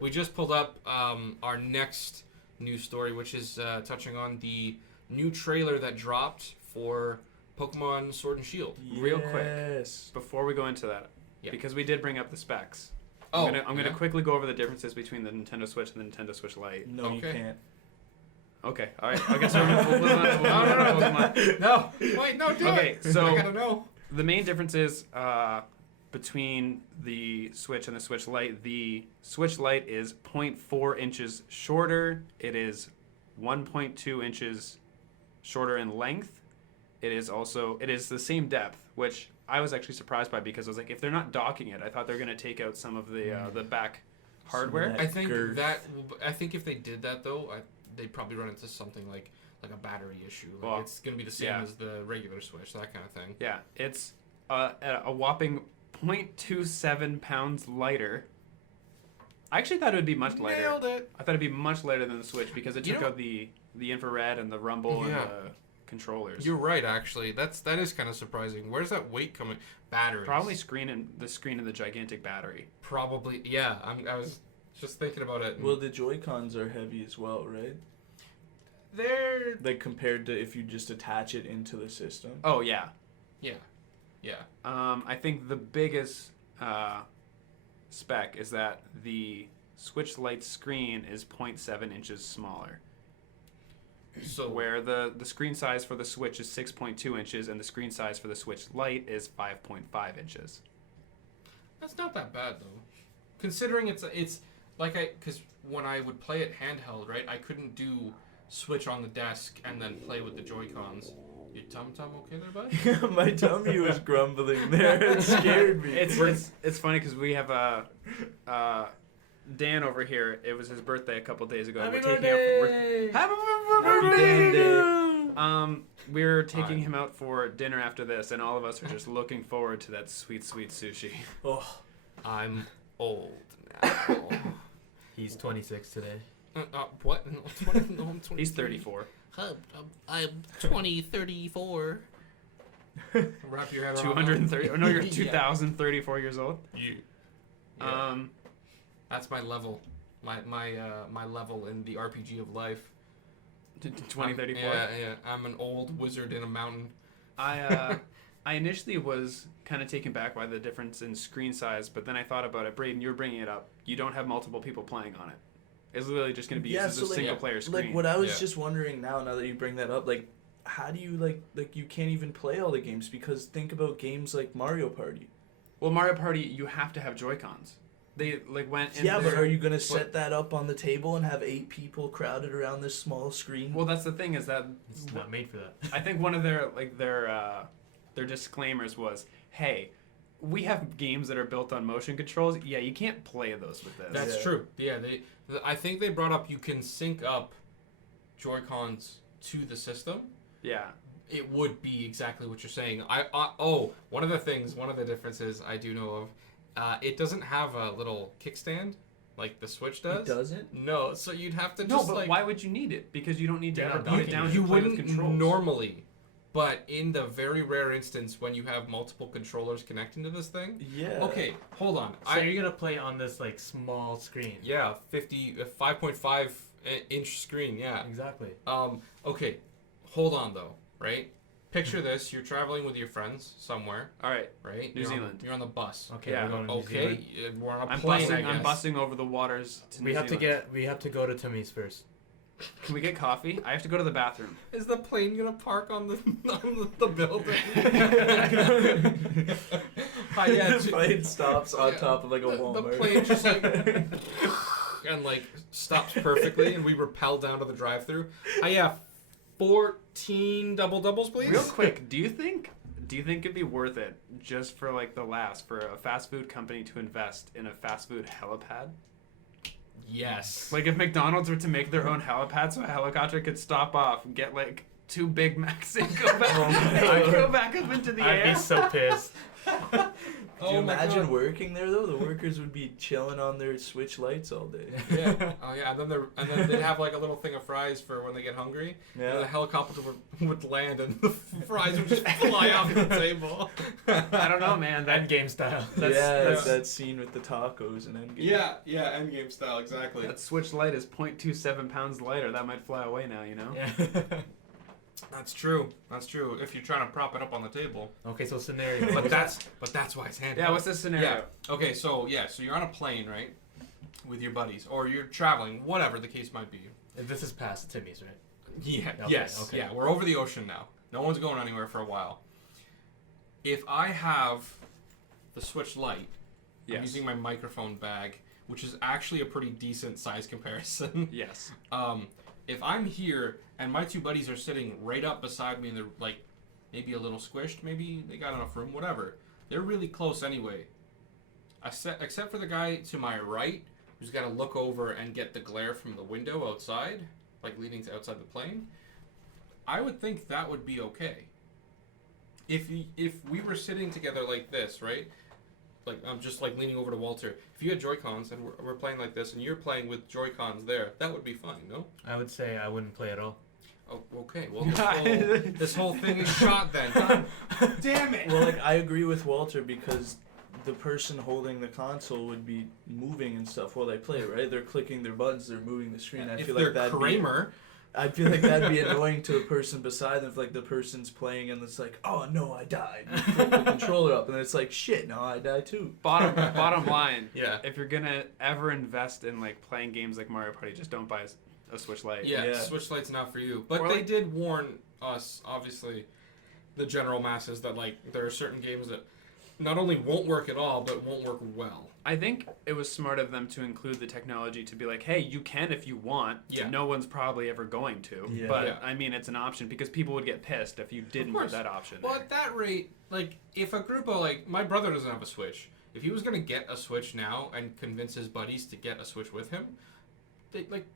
we just pulled up our next news story, which is touching on the new trailer that dropped for Pokemon Sword and Shield. Real quick. Yes. Before we go into that, Yeah. because we did bring up the specs. Oh, I'm gonna quickly go over the differences between the Nintendo Switch and the Nintendo Switch Lite. No, you Okay. can't. Okay, all right. I guess we'll move on to Pokemon. No, wait, no, do Okay, it. so- I gotta know. The main difference is between the Switch and the Switch Lite. The Switch Lite is 0.4 inches shorter. It is 1.2 inches shorter in length. It is the same depth, which I was actually surprised by because I was like, if they're not docking it, I thought they were going to take out some of the back hardware. that I think girth. I think if they did that though, they'd probably run into something like a battery issue. Like Well, it's gonna be the same yeah. as the regular Switch, that kind of thing. Yeah, it's a whopping 0.27 pounds lighter. I actually thought it would be much lighter. Nailed it. I thought it'd be much lighter than the Switch because it You took know- out the infrared and the rumble Yeah. and the controllers. You're right, actually. That is kind of surprising. Where's that weight coming? Batteries. Probably screen and the gigantic battery. Probably. Yeah. I was just thinking about it. Well, the Joy-Cons are heavy as well, right? they're Like compared to if you just attach it into the system. Oh yeah. yeah. I think the biggest spec is that the Switch Lite screen is 0.7 inches smaller. So Where the screen size for the Switch is 6.2 inches and the screen size for the Switch Lite is 5.5 inches. that's not that bad though, considering it's like because when I would play it handheld, right, I couldn't do Switch on the desk and then play with the Joy-Cons. Your tum okay there, bud? My tummy was grumbling there. It scared me. It's funny because we have Dan over here. It was his birthday a couple days ago. Happy We're taking birthday! Happy Dan Day. we're taking him out for dinner after this, and all of us are just looking forward to that sweet, sweet sushi. Oh, I'm old now. He's 26 today. What? No, 20, no, I'm 23. He's 34. I'm 34. Wrap your head around 230. Oh no, you're Yeah. 2,034 years old. Yeah. That's my level. My level in the RPG of life. 2034. Yeah. I'm an old wizard in a mountain. I initially was kind of taken back by the difference in screen size, but then I thought about it. Braydon, you were bringing it up. You don't have multiple people playing on it. It's literally just going to be used as a single player screen. Like what I was just wondering now that you bring that up, like how do you like you can't even play all the games because think about games like Mario Party. Well, Mario Party, you have to have Joy-Cons. They like went in Yeah, there. but are you gonna set that up on the table and have 8 people crowded around this small screen? Well, that's the thing is that It's not made for that. I think one of their disclaimers was, hey, we have games that are built on motion controls. Yeah, you can't play those with this. That's true. Yeah, I think they brought up you can sync up Joy-Cons to the system. Yeah. It would be exactly what you're saying. One of the differences I do know of, it doesn't have a little kickstand like the Switch does. It doesn't? No, so you'd have to No, just but why would you need it? Because you don't need to You're ever not put it docking down it. to you play with wouldn't controls. normally. But in the very rare instance when you have multiple controllers connecting to this thing, Yeah. okay, hold on. So you're gonna play on this like small screen. Yeah, 5.5 inch screen. Yeah. Exactly. Okay, hold on though. Right. Picture this: you're traveling with your friends somewhere. All right. Right. New You're Zealand. you're on the bus. Okay. Yeah. We're going to New Okay, Zealand. we're on a I'm plane. busing. I I'm guess. busing over the waters to We New have Zealand. to go to Timmy's first. Can we get coffee? I have to go to the bathroom. Is the plane gonna park on the the building? Yeah, The plane stops on yeah, top of like a the Walmart. plane just like and like stops perfectly, and we rappel down to the drive-through. Yeah, 14 double doubles, please. Real quick, do you think it'd be worth it just for like the laughs for a fast food company to invest in a fast food helipad? Yes. Like if McDonald's were to make their own helipad so a helicopter could stop off and get like 2 Big Macs and go back, and go back up into the I'd air. be so pissed. Could you imagine working there though? The workers would be chilling on their Switch Lites all day. Yeah. Oh yeah. And then they'd have like a little thing of fries for when they get hungry. And the helicopter would land, and the fries would just fly off the table. I don't know, man. That Endgame style. that's that scene with the tacos and Endgame. Yeah. Endgame style, exactly. that Switch Lite is 0.27 pounds lighter. That might fly away now, you know. Yeah. That's true. If you're trying to prop it up on the table. Okay, so scenario. But that's why it's handheld. Yeah. What's the scenario? Yeah. Okay. So you're on a plane, right, with your buddies, or you're traveling, whatever the case might be. This is past Timmy's, right? Yeah. Okay, Yes. okay. Yeah. We're over the ocean now. No one's going anywhere for a while. If I have the Switch Lite, I'm using my microphone bag, which is actually a pretty decent size comparison. Yes. If I'm here and my 2 buddies are sitting right up beside me and they're like maybe a little squished, maybe they got enough room, whatever. They're really close anyway. Except for the guy to my right who's got to look over and get the glare from the window outside, like leading to outside the plane. I would think that would be okay. If we were sitting together like this, right? Like I'm just like leaning over to Walter. If you had Joy-Cons and we're playing like this, and you're playing with Joy-Cons there, that would be fine, no? I would say I wouldn't play at all. Oh, okay. Well, this whole thing is shot then. Damn it! Well, like I agree with Walter because the person holding the console would be moving and stuff while they play, right? They're clicking their buttons, they're moving the screen. I if feel they're like that'd Kramer, I feel like that'd be annoying to the person beside them if like the person's playing and it's like, oh no, I died. You flip the controller up and it's like, shit, no, I died too. Bottom line. Yeah. If you're gonna ever invest in like playing games like Mario Party, just don't buy a Switch Lite. yeah, Switch Lite's not for you. But Or they like- did warn us, obviously, the general masses, that like there are certain games that not only won't work at all, but won't work well. I think it was smart of them to include the technology to be like, hey, you can if you want. Yeah. No one's probably ever going to. Yeah. But, Yeah. I mean, it's an option because people would get pissed if you didn't put course. that option Well, there. at that rate, like if a group of like my brother doesn't have a Switch. If he was gonna get a Switch now and convince his buddies to get a Switch with him, they like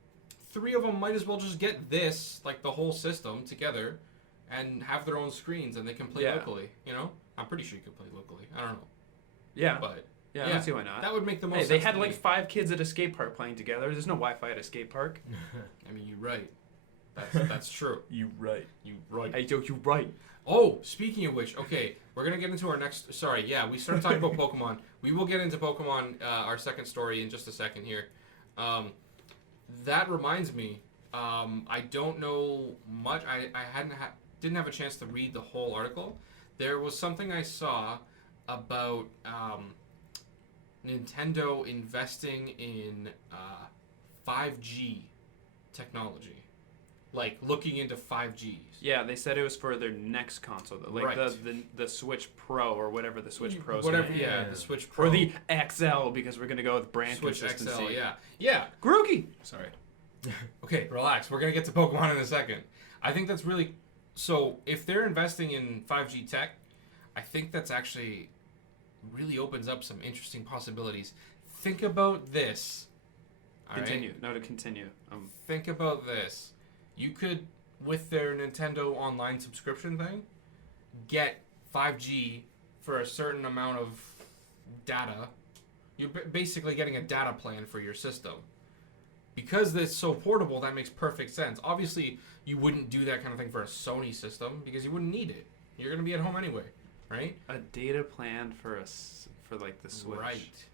3 of them might as well just get this, like the whole system together, and have their own screens and they can play Yeah. locally. You know, I'm pretty sure you could play locally. I don't know, Yeah. but Yeah, I Yeah, don't see why not. That would make the most Hey, sense. they had to like me. 5 kids at a skate park playing together. There's no Wi-Fi at a skate park. I mean, you're right. That's true. You right. You right. Hey, Joe, you right. Oh, speaking of which, okay, we're gonna get into our next. Sorry, yeah, we started talking about Pokemon. We will get into Pokemon, our second story, in just a second here. That reminds me. I don't know much. I didn't have a chance to read the whole article. There was something I saw about Nintendo investing in 5G technology, like looking into 5Gs. Yeah, they said it was for their next console, like Right. the Switch Pro or whatever the Switch Pro. Whatever, gonna be. yeah, Yeah. the Switch Pro Or the XL, because we're gonna go with brand Switch consistency. XL. Yeah. Grookey. Sorry. Okay, relax. We're gonna get to Pokemon in a second. I think that's really so. If they're investing in 5G tech, I think that's actually really opens up some interesting possibilities. Think about this. All right? Continue. No, to continue. Think about this. You could, with their Nintendo Online subscription thing, get 5G for a certain amount of data. You're basically getting a data plan for your system. Because it's so portable, that makes perfect sense. Obviously, you wouldn't do that kind of thing for a Sony system because you wouldn't need it. You're going to be at home anyway, right? A data plan for like the Switch. Right.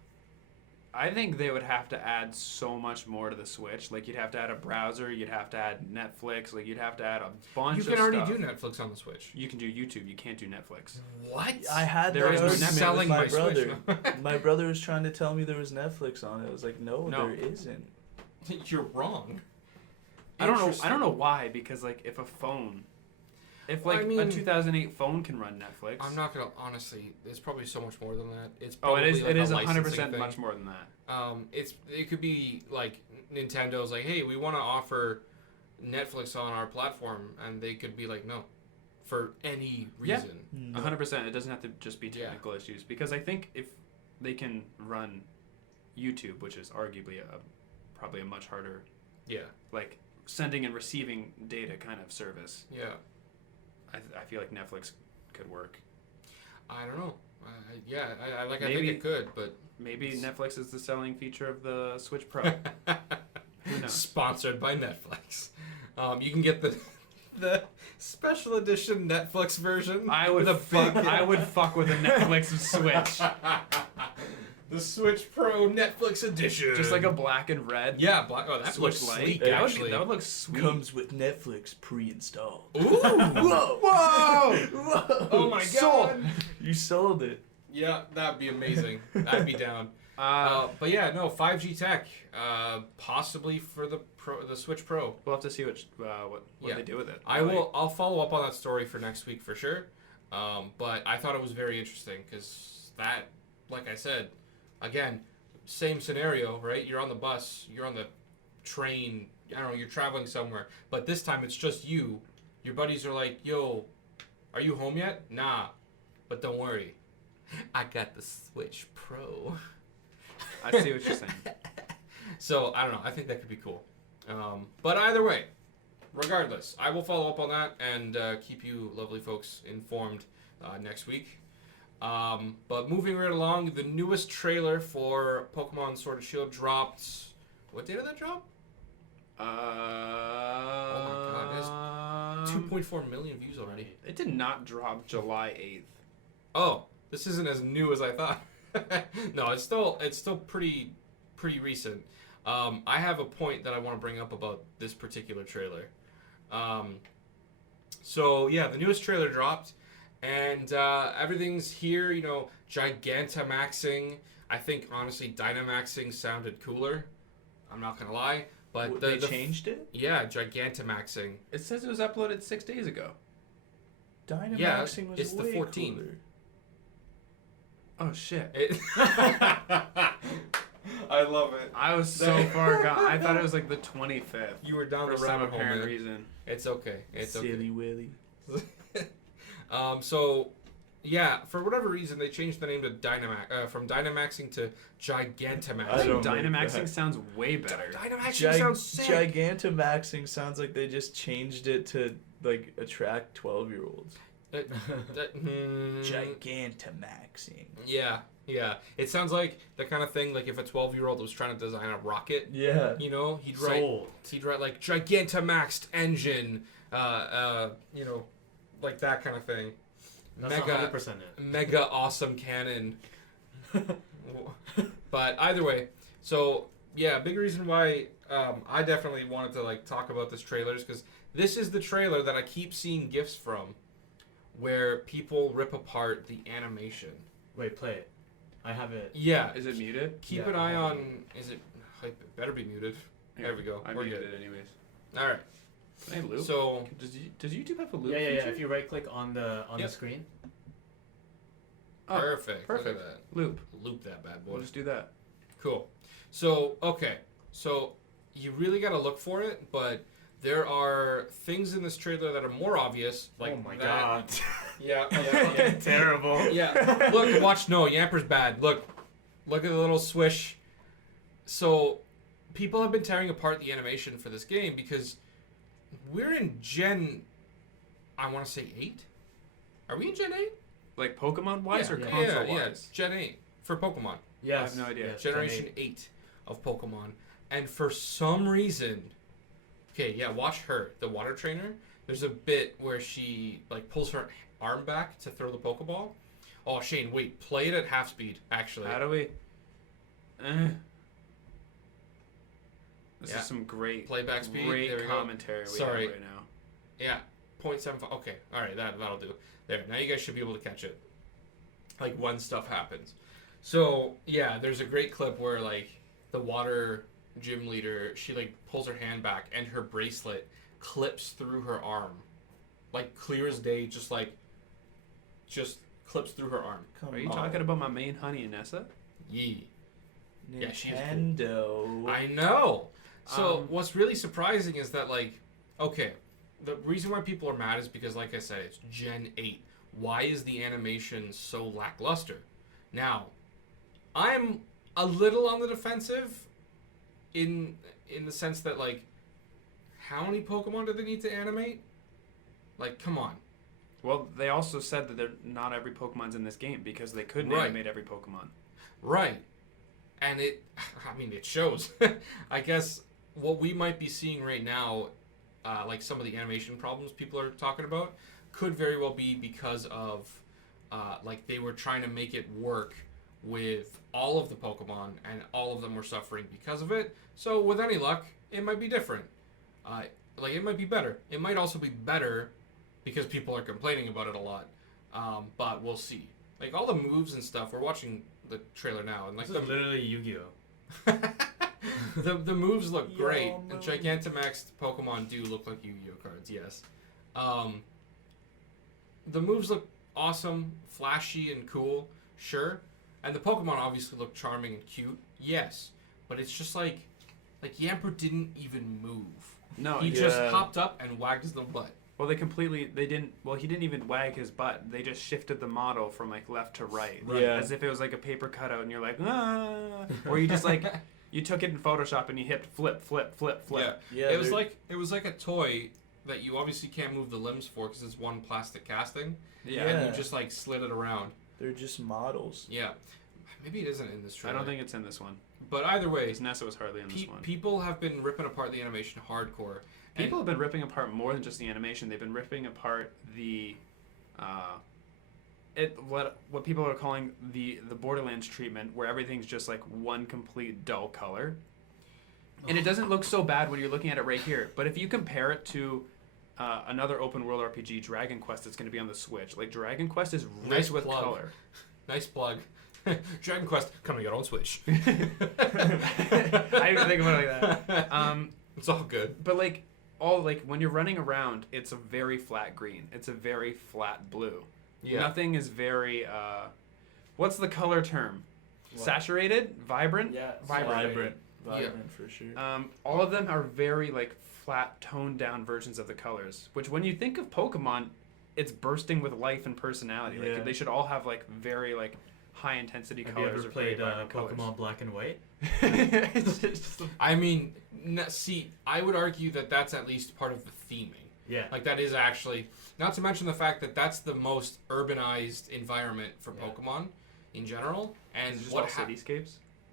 I think they would have to add so much more to the Switch. Like you'd have to add a browser, you'd have to add Netflix, like you'd have to add a bunch of You can already stuff. do Netflix on the Switch. You can do YouTube, you can't do Netflix. What? I had There that is no argument Netflix. Selling with my my Switch. brother. My brother was trying to tell me there was Netflix on it. I was like, no, No. there isn't. You're wrong. I don't Interesting. know why, because like if a phone Well, I mean- a 2008 phone can run Netflix. I'm not gonna honestly. It's probably so much more than that. It's Oh, probably it is. like It is a 100% licensing thing. much more than that. It could be like Nintendo's like, hey, we want to offer Netflix on our platform, and they could be like, no, for any Yeah. reason. No. 100%. It doesn't have to just be Yeah. technical issues, because I think if they can run YouTube, which is arguably probably a much harder, Yeah, like sending and receiving data kind of service, yeah. I feel like Netflix could work. I don't know. I think Maybe- it could, but Maybe Netflix is the selling feature of the Switch Pro. Who knows? Sponsored by Netflix. You can get the special edition Netflix version. I would with a big. I would fuck with a Netflix Switch, The Switch Pro Netflix edition. just like a black and red. Yeah, black. Oh, that Switch looks Lite. sleek, That would, actually. that would look sweet. Comes with Netflix pre-installed. Ooh! Whoa! Whoa! Whoa! Oh my Sold. god! You sold it. Yeah, that'd be amazing. I'd be down. But yeah, no, 5G tech, possibly for the Switch Pro. We'll have to see what Yeah. they do with it. I'll follow up on that story for next week for sure. But I thought it was very interesting because that, like I said, again, same scenario, right? You're on the bus, you're on the train, I don't know, you're traveling somewhere, but this time it's just you. Your buddies are like, yo, are you home yet? Nah, but don't worry, I got the Switch Pro. I see what you're saying. So, I don't know, I think that could be cool. But either way, regardless, I will follow up on that and keep you lovely folks informed next week. But moving right along, the newest trailer for Pokemon Sword and Shield dropped. What day did that drop? Oh my God, 2.4 million views already. It did not drop July 8th. Oh, this isn't as new as I thought. No, it's still pretty recent. I have a point that I want to bring up about this particular trailer. So yeah, the newest trailer dropped. And everything's here, you know, Gigantamaxing. I think, honestly, Dynamaxing sounded cooler. I'm not going to lie. But They changed it? Yeah, Gigantamaxing. It says it was uploaded 6 days ago. Dynamaxing was it's the way 14th. cooler. Oh shit! I love it. I was so far gone. I thought it was like the 25th. You were down For the some rabbit hole, apparent man. reason. It's okay. It's okay. Silly Willy. So, yeah, for whatever reason, they changed the name to from Dynamaxing to Gigantamaxing. I don't Dynamaxing like that. sounds way better. Dynamaxing sounds sick. Gigantamaxing sounds like they just changed it to like attract 12-year-olds. Gigantamaxing. Gigantamaxing. Yeah, Yeah, it sounds like the kind of thing like if a 12-year-old was trying to design a rocket. Yeah. You know, he'd Sold. write like Gigantamaxed engine, you know, like that kind of thing. That's Mega 100% it. Mega awesome cannon. But either way, so yeah, big reason why I definitely wanted to like talk about this trailer is because this is the trailer that I keep seeing gifs from, where people rip apart the animation. Wait, play it. I have it. Yeah. Is it muted? Keep Yeah, an I eye have on. it. Is it? It better be muted. Here, There we go. I We're muted good. it anyways. All right. Can I loop? So Does YouTube have a loop Yeah. feature? If you right click on the Yep. screen. Oh, perfect. perfect. Look at Loop. that. Loop that bad boy. We'll just do that. Cool. So okay. So you really got to look for it, but there are things in this trailer that are more obvious. Like Oh my that. god. Yeah. Terrible. Yeah. Look. Watch. No. Yamper's bad. Look. Look at the little swish. So people have been tearing apart the animation for this game because we're in Gen. I want to say 8. Are we in Gen 8? Like Pokemon wise or Yeah. console Yeah. wise? Gen 8 for Pokemon. Yes. I have no idea. Yes, Generation 8 of Pokemon. And for some reason, okay, yeah, watch her, the water trainer. There's a bit where she like pulls her arm back to throw the Pokeball. Oh, Shane, wait, play it at half speed, actually. How do we? This Yeah. is some great Playback speed. great There we go. commentary we Sorry. have right now. Yeah, 0.75. Okay, all right, that'll do. There, now you guys should be able to catch it. Like when stuff happens. So yeah, there's a great clip where like the water gym leader, she like pulls her hand back and her bracelet clips through her arm, like clear as day, just clips through her arm. Come Are you on. talking about my main honey, Anessa? Yee. Yeah, she's cool. Nintendo. I know. So Um, what's really surprising is that like, okay, the reason why people are mad is because like I said, it's Gen 8. Why is the animation so lackluster? Now, I'm a little on the defensive in the sense that like, how many Pokemon do they need to animate? Like, come on. Well, they also said that not every Pokemon's in this game because they couldn't Right. animate every Pokemon. Right. And it shows. I guess what we might be seeing right now, like some of the animation problems people are talking about, could very well be because of, like they were trying to make it work with all of the Pokemon and all of them were suffering because of it. So with any luck, it might be different. Like it might be better. It might also be better because people are complaining about it a lot. But we'll see. Like all the moves and stuff, we're watching the trailer now, and like This is literally Yu-Gi-Oh. the moves look great. Yo, The move. Gigantamax Pokemon do look like Yu-Gi-Oh cards, yes. The moves look awesome, flashy, and cool, sure. And the Pokemon obviously look charming and cute, yes. But it's just like Yamper didn't even move. No, He he just hopped up and wagged his little butt. Well, he didn't even wag his butt. They just shifted the model from like left to right. Right. Yeah. As if it was like a paper cutout and you're like, ah. Or you just like, you took it in Photoshop and you hit flip, flip, flip, flip. Yeah, it was like a toy that you obviously can't move the limbs for because it's one plastic casting. Yeah. And you just like slid it around. They're just models. Yeah. Maybe it isn't in this I trailer. don't think it's in this one. But either way, Because Nessa was hardly in this one. people have been ripping apart the animation hardcore. People have been ripping apart more than just the animation. They've been ripping apart the, what people are calling the Borderlands treatment, where everything's just like one complete dull color, and it doesn't look so bad when you're looking at it right here. But if you compare it to another open world RPG, Dragon Quest, that's going to be on the Switch, like Dragon Quest is rich Nice with plug. color. Nice plug. Dragon Quest coming out on Switch. I didn't even think about it like that. It's all good. But like when you're running around, it's a very flat green. It's a very flat blue. Yeah. Nothing is very what's the color term? What? Saturated? Vibrant? Yeah, Vibrant. Vibrant for sure. All of them are very like flat, toned down versions of the colors. Which when you think of Pokemon, it's bursting with life and personality. Yeah. Like they should all have like very like high intensity Have you colors. ever or very played vibrant Pokemon colors. Black and White? It's just I mean, see, I would argue that that's at least part of the theming. Yeah. Like that is actually, not to mention the fact that that's the most urbanized environment for Yeah. Pokemon. in general. And Is it just what all cityscapes?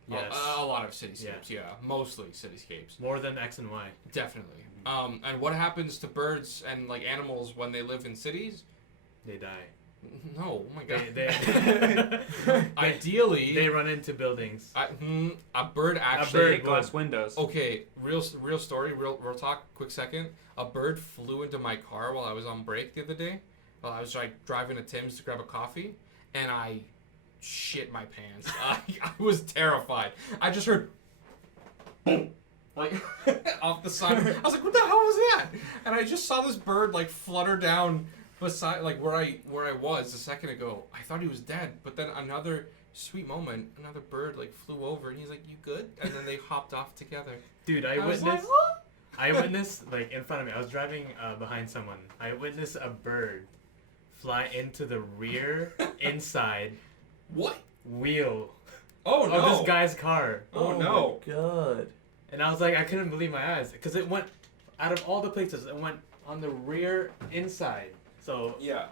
Yes. a lot of cityscapes, yeah. Mostly cityscapes. More than X and Y. Definitely. And what happens to birds and like animals when they live in cities? They die. No, oh my god. They Ideally, they run into buildings. a bird actually. Glass windows. Okay, real story, real talk. Quick second. A bird flew into my car while I was on break the other day. While I was like driving to Tim's to grab a coffee, and I shit my pants. I was terrified. I just heard like off the side. I was like, "What the hell was that?" And I just saw this bird like flutter down beside like where I was a second ago. I thought he was dead, but then another sweet moment, another bird like flew over, and he's like, "You good?" And then they hopped off together. Dude, I was witnessed. like, "What?" I witnessed like in front of me. I was driving behind someone. I witnessed a bird fly into the rear inside What? wheel Oh no! of this guy's car. Oh no! my god. And I was like, I couldn't believe my eyes because it went out of all the places. It went on the rear inside. So Yeah.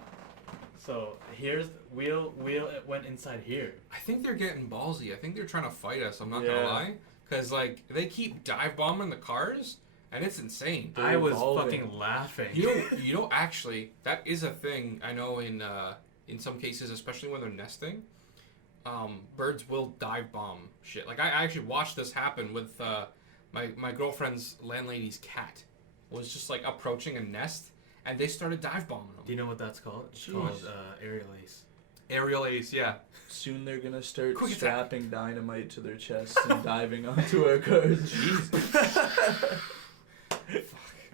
so here's wheel. It went inside here. I think they're getting ballsy. I think they're trying to fight us. I'm not gonna lie, because like they keep dive bombing the cars, and it's insane. They're I was evolving. fucking laughing. You know, actually, that is a thing. I know in some cases, especially when they're nesting, birds will dive bomb shit. Like I actually watched this happen with my girlfriend's landlady's cat was just like approaching a nest, and they started dive bombing them. Do you know what that's called? It's Jeez. called aerial ace. Aerial ace, yeah. Soon they're gonna start Quick attack. strapping dynamite to their chests and diving onto our cars.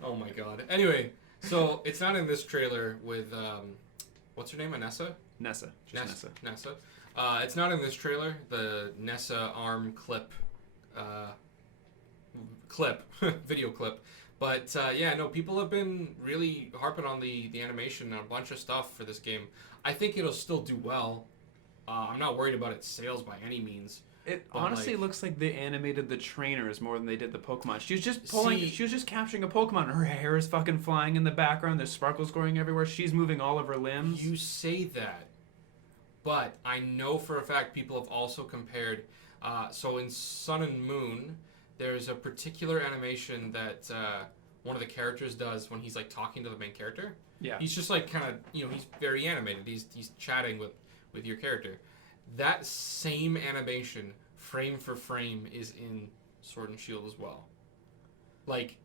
Oh my god. Anyway, so it's not in this trailer with what's her name? Anessa? Nessa. Just Nessa. Nessa. It's not in this trailer. The Nessa arm clip, video clip. But yeah, no, people have been really harping on the animation and a bunch of stuff for this game. I think it'll still do well. I'm not worried about its sales by any means. It But, honestly like- looks like they animated the trainers more than they did the Pokemon. She was just pulling. See- She was just capturing a Pokemon. Her hair is fucking flying in the background. There's sparkles going everywhere. She's moving all of her limbs. You say that, but I know for a fact people have also compared. So in Sun and Moon, there's a particular animation that one of the characters does when he's like talking to the main character. Yeah. He's just like kind of, he's very animated. He's chatting with your character. That same animation, frame for frame, is in Sword and Shield as well. Like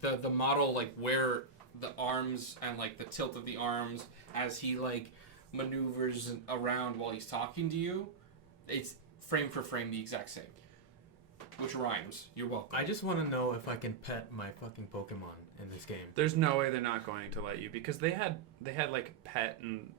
the model, like where the arms and like the tilt of the arms as he like maneuvers around while he's talking to you, it's frame for frame the exact same. Which rhymes. You're welcome. I just want to know if I can pet my fucking Pokemon in this game. There's no way they're not going to let you because they had like pet and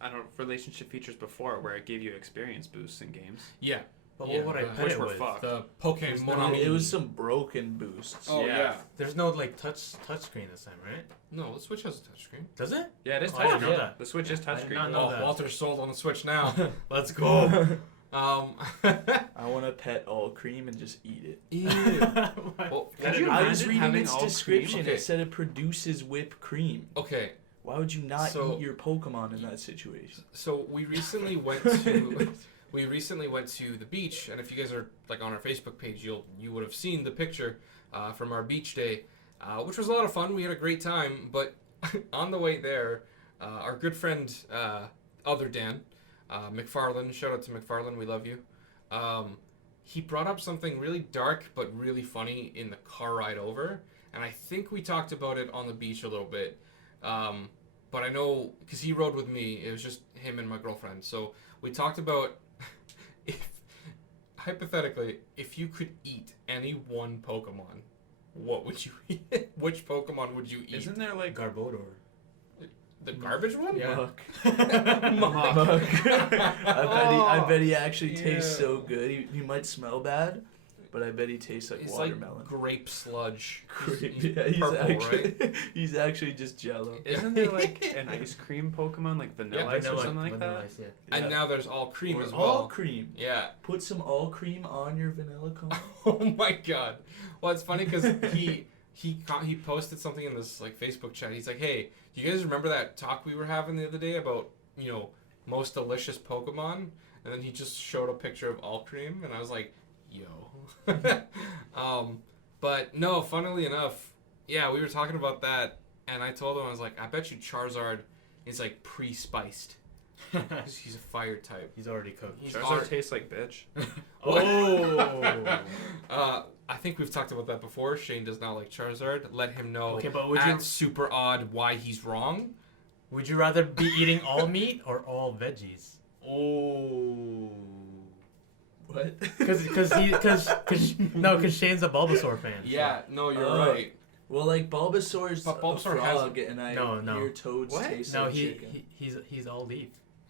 I don't know relationship features before where it gave you experience boosts in games. Yeah. But Yeah, what would I the- pet which it were with? fucked. The Pokemon. It was some broken boosts. Oh yeah. There's no like touchscreen this time, right? No, the Switch has a touchscreen. Does it? Yeah, it is Oh, I didn't touchscreen. know that. The Switch is I did touchscreen. not know Oh, that. Walter's sold on the Switch now. Let's go. I want to pet all cream and just eat it. Ew. Well, Could you I was imagine reading having its all cream? description. Okay. It said it produces whipped cream. okay. Why would you not So- eat your Pokemon in that situation? So we recently went to the beach, and if you guys are like on our Facebook page, you would have seen the picture from our beach day, which was a lot of fun. We had a great time, but on the way there, our good friend other Dan, McFarlane, shout out to McFarlane, we love you. He brought up something really dark but really funny in the car ride over, and I think we talked about it on the beach a little bit. But I know, because he rode with me, it was just him and my girlfriend. So we talked about, hypothetically, if you could eat any one Pokemon, what would you eat? Which Pokemon would you eat? Isn't there like Garbodor. The garbage one? Yeah. Muck. Muck. Muck. I bet he actually tastes Yeah. so good. He might smell bad, but I bet he tastes like It's watermelon. like grape sludge. Grape. He's Yeah, he's purple, actually right? he's actually just Jello. Isn't there like an ice cream Pokemon like vanilla ice or something like vanilla that? ice, yeah. And Yeah. now there's all cream Or as all well. cream. Yeah. Put some all cream on your vanilla cone. Oh my god. Well, it's funny because he posted something in this like Facebook chat. He's like, "Hey, do you guys remember that talk we were having the other day about most delicious Pokemon, and then he just showed a picture of Alcream, and I was like, yo. But no, funnily enough, yeah, we were talking about that, and I told him, I was like, I bet you Charizard is like pre-spiced. He's a fire type. He's already cooked. Charizard tastes like bitch. Oh. I think we've talked about that before. Shane does not like Charizard. Let him know Okay, but would at you SuperOdd why he's wrong. would you rather be eating all meat or all veggies? Oh. What? Because Shane's a Bulbasaur fan. Yeah, no, you're Oh. right. Well, like Bulbasaur's But Bulbasaur a has- frog, and I No. hear toads What? taste No, like chicken. he's all leaf.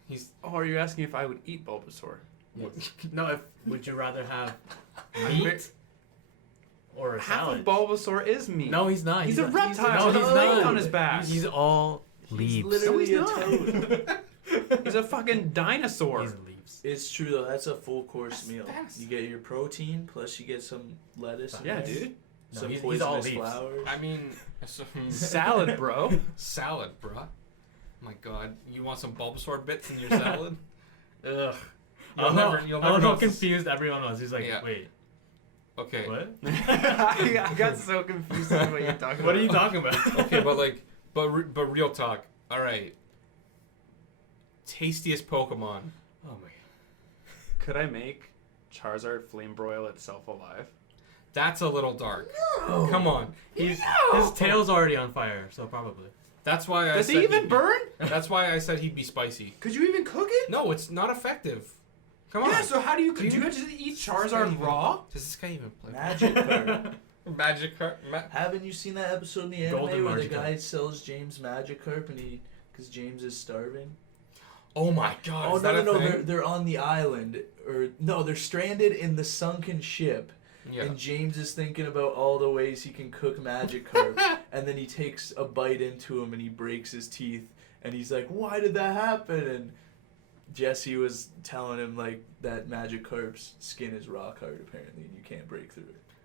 He's Oh, are you asking if I would eat Bulbasaur? No, would you rather have I'm meat or a Half salad? of Bulbasaur is meat. No, he's not. He's a not- reptile no, with he's a not. snake on his back. He's all leaves. He's literally No, a he's toad. He's a fucking dinosaur. He's leaves. It's true though. That's a full course meal. that's- You get your protein plus you get some lettuce. in Yeah, there, dude. No, Some he's poisonous all leaves. flowers. I mean, Salad, bro. salad, bruh. My God, you want some Bulbasaur bits in your salad? Ugh. You'll never I know don't know how if it's- confused everyone was. He's like, Yeah. wait, Okay. what? I got so confused with what you're talking about. What are you talking about? Okay, but real talk. All right. Tastiest Pokemon. Oh my Could I make Charizard flame broil itself alive? That's a little dark. god. Come on. His tail's already on fire, so probably. That's why I Does said he even he'd burn? Be, that's why I said he'd be spicy. Could you even cook it? No, it's not effective. Come on. Yeah, so how do you Do do you- you just eat Does this guy Charizard even- raw? Does this guy even play? Magikarp. Magikarp. Haven't you seen that episode in the anime Golden where the Magikarp. guy sells James Magikarp and because James is starving? Oh my God. Oh is no that no a no! thing? They're on the island, or no, they're stranded in the sunken ship. Yeah. And James is thinking about all the ways he can cook Magikarp, and then he takes a bite into him and he breaks his teeth, and he's like, "Why did that happen?" And Jesse was telling him like that Magikarp's skin is rock hard apparently, and you can't break through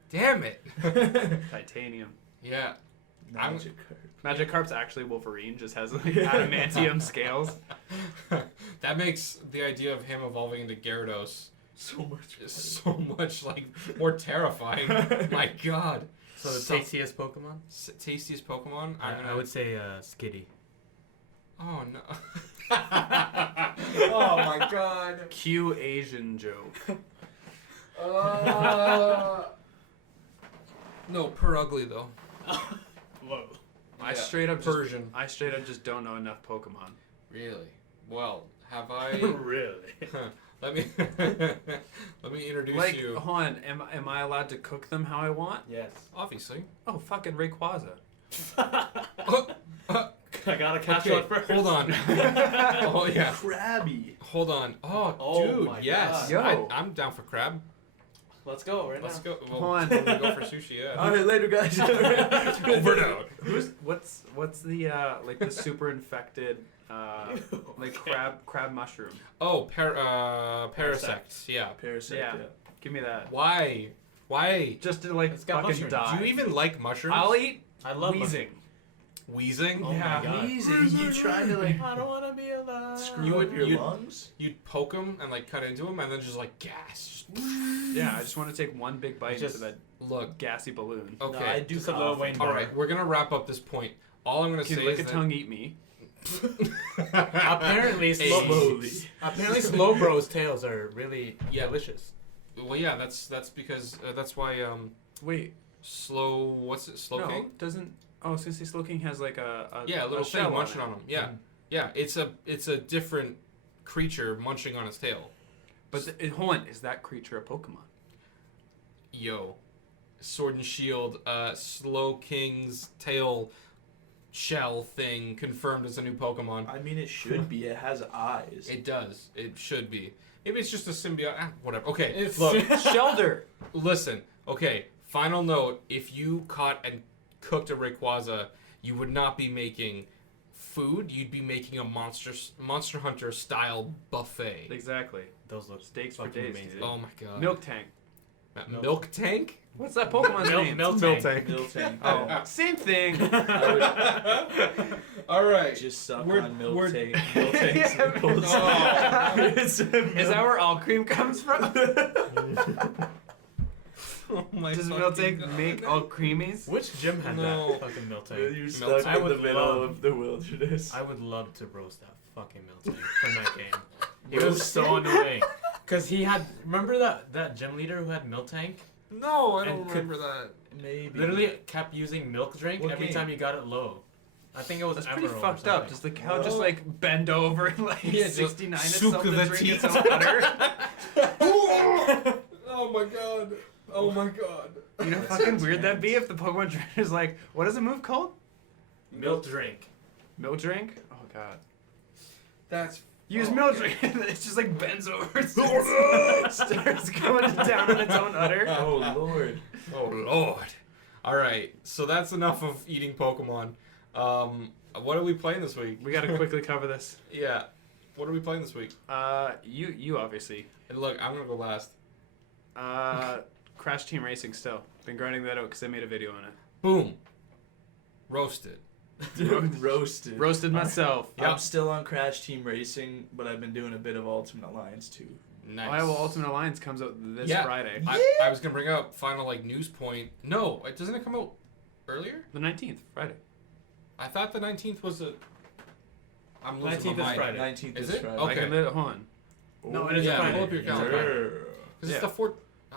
Damn it. it. Titanium. Yeah. I'm- Magikarp. Magikarp's actually Wolverine, just has like adamantium scales. That makes the idea of him evolving into Gyarados So much. is so much like more terrifying. My God. So the tastiest Pokemon? Tastiest Pokemon? I would say Skitty. Oh no. Oh my God. Cue Asian joke. No, per ugly though. Whoa. I Yeah, straight up Persian. I straight up just don't know enough Pokemon. Really? Well, have I? Really? let me let me introduce Like, you. hold on, am I allowed to cook them how I want? Yes. Obviously. Oh, fucking Rayquaza. I gotta catch Okay, one first. hold on. Oh yeah. Crabby. Hold on. Oh, Oh dude, my yes. God. Yo. I'm down for crab. Let's go right Let's now. go. Well, Hold on. we're gonna go for sushi. Yeah. All right, later, guys. Over now. What's the like the super infected like crab mushroom? Oh, Parasect. Yeah. Parasite. Yeah. Yeah. Give me that. Why? Why? Just to like It's got fucking mushrooms. die. Do you even like mushrooms? I'll eat I love wheezing. Wheezing? Oh Yeah. my god. Easy. You trying to like I don't wanna be alive. screw up your you- lungs? You'd poke them and like cut into them and then just like gas. Yeah, I just want to take one big bite Just- into that Look. gassy balloon. No, I Okay. do Just a Lil cough. Wayne All bar. right. We're gonna wrap up this point. All I'm gonna Can say lick is a tongue, eat me. Apparently, Hey. apparently, slow bros tails are really Yeah. delicious. Well, yeah. That's because that's why Wait, slow. What's it? Slow no, king. doesn't. Oh, since Slow King has like a Yeah, a little shell thing munching on it. him. Yeah. Yeah. It's a different creature munching on its tail. But hold on, is that creature a Pokemon? Yo, Sword and Shield, Slow King's tail shell thing confirmed as a new Pokemon. I mean, it should be. It has eyes. It does. It should be. Maybe it's just a symbiote. Whatever. Okay. It's Look, Shelder. listen. Okay. Final note: if you caught and cooked a Rayquaza, you would not be making food. You'd be making a Monster Hunter style buffet. Exactly. Those look Steaks for fucking days, amazing. dude. Oh my god. Milk tank. Milk tank? What's that Pokemon's name? Miltank. Miltank. Oh, same thing. All right. Just suck We're- on we're- Miltank's Yeah. nipples. Oh. Is that where all cream comes from? Oh my Does fucking Miltank God. make all creamies? Which gym had No. that fucking Miltank? You're Miltank. stuck I in the would middle love- of the wilderness. I would love to roast that fucking Miltank from that game. It was so annoying. Cause he had, remember that gym leader who had Miltank? No, I don't And remember that. Maybe. Literally kept using milk drink What every game? time you got it low. I think it was That's pretty Emerald or fucked up. something. Does the cow just like bend over and like Yeah, just 69 soak itself to the drink teeth. its own udder? Oh my god. Oh my god. You know how fucking weird that'd be if the Pokemon trainer's like, what is the move called? Milk drink. Milk drink? Oh god. That's Use milk drink. It just like bends over and starts going down on its own udder. Oh lord. Oh lord. All right. So that's enough of eating Pokemon. What are we playing this week? We gotta quickly cover this. Yeah. What are we playing this week? You obviously. And look, I'm gonna go last. Crash Team Racing still. Been grinding that out because I made a video on it. Boom. Roasted. Roasted. Roasted myself. Yeah. I'm still on Crash Team Racing, but I've been doing a bit of Ultimate Alliance too. Nice. Oh, yeah, well, Ultimate Alliance comes out this Yeah. Friday. I was gonna bring up final like news point. No, doesn't it come out earlier? The 19th, Friday. I thought the 19th was a. I'm losing 19th my is mind. Friday. 19th Is is it? Friday. Okay. I can hold on. No, it is Yeah, Friday. pull up your calendar. Because Yeah. it's the 4th.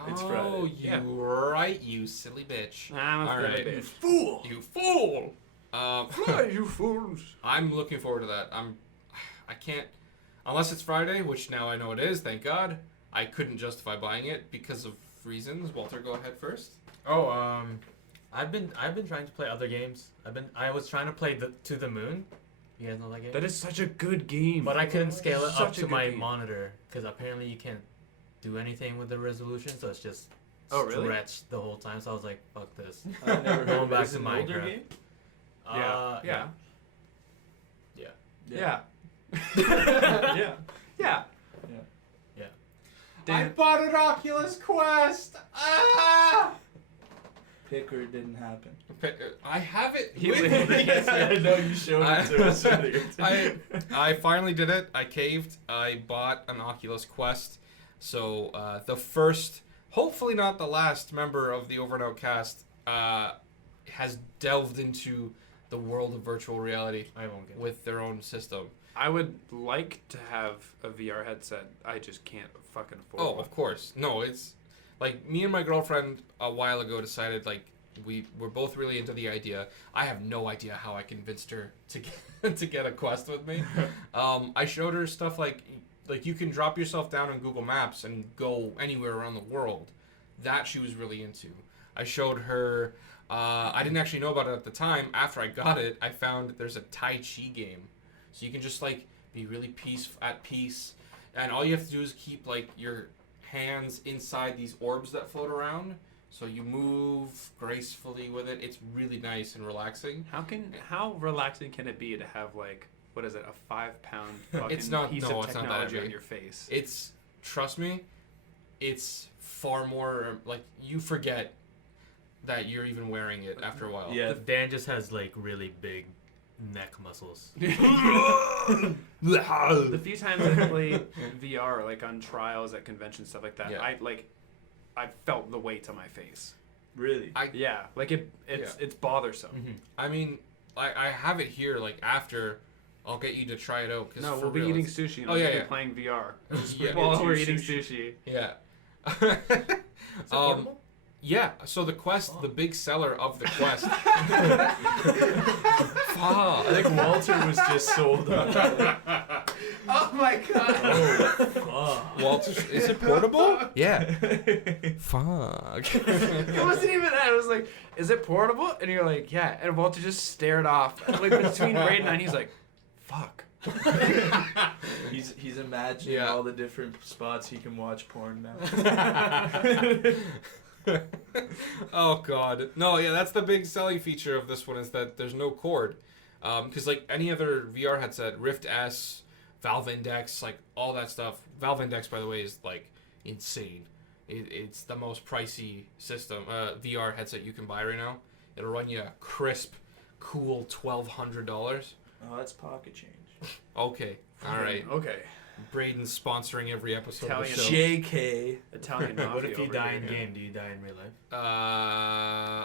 It's Oh, Friday. you Yeah. right, you silly bitch. I'm a All right. bitch. Fool! You fool! Fly, you fools. I'm looking forward to that. I can't, unless it's Friday, which now I know it is. Thank God. I couldn't justify buying it because of reasons. Walter, go ahead first. Oh, I've been trying to play other games. I was trying to play To the Moon. You guys know that game? That is such a good game. But I couldn't scale it up Such a to good my game. monitor because apparently you can't do anything with the resolution, so it's just Oh, really? stretched the whole time. So I was like, "Fuck this." I never heard Going of back it. Is to it an older Minecraft. game? Yeah. Yeah. Yeah. Yeah. Yeah. Yeah. Yeah. Dan, bought an Oculus Quest. Ah! Picker didn't happen. I have it. He with lives- me. Yes, I know you showed it to us earlier. I finally did it. I caved. I bought an Oculus Quest. So the first, hopefully not the last member of the Over and Out cast has delved into the world of virtual reality I won't get it. with their own system. I would like to have a VR headset. I just can't fucking afford Oh, one. of course. No, it's like me and my girlfriend a while ago decided like we were both really into the idea. I have no idea how I convinced her to get, to get a Quest with me. I showed her stuff like you can drop yourself down on Google Maps and go anywhere around the world. That she was really into. I showed her. I didn't actually know about it at the time. After I got it, I found there's a Tai Chi game, so you can just like be really at peace, and all you have to do is keep like your hands inside these orbs that float around, so you move gracefully with it. It's really nice and relaxing. How relaxing can it be to have like what is it, a 5-pound fucking It's not- piece no, of it's not that technology heavy. on your face? It's, trust me, it's far more like you forget that you're even wearing it after a while. Yeah. Dan just has like really big neck muscles. The few times I played VR, like on trials at conventions, stuff like that, Yeah. I felt the weight on my face. Really? Yeah, like it's bothersome. Mm-hmm. I mean, I have it here. Like after, I'll get you to try it out. Cause No, for we'll be real, eating it's- sushi and Oh, I'll yeah, be yeah. playing VR Yeah. while Get we're you eating sushi. sushi. Yeah. Is it portable? Yeah. So the Quest, the big seller of the Quest. I think Walter was just sold on that. Oh my god! Oh, Walter, is it portable? Yeah. Fuck. It wasn't even that. It was like, is it portable? And you're like, yeah. And Walter just stared off. Like between Braydon and he's like, fuck. He's imagining Yeah. all the different spots he can watch porn now. Oh god. No, yeah, that's the big selling feature of this one is that there's no cord. Because like any other VR headset, Rift S, Valve Index, like all that stuff. Valve Index, by the way, is like insane. It's the most pricey system VR headset you can buy right now. It'll run you a crisp, cool $1,200. Oh, that's pocket change. Okay, all right. Okay. Braydon's sponsoring every episode Italian of the show. JK. Italian mafia. What if you over die here. in game? Do you die in real life?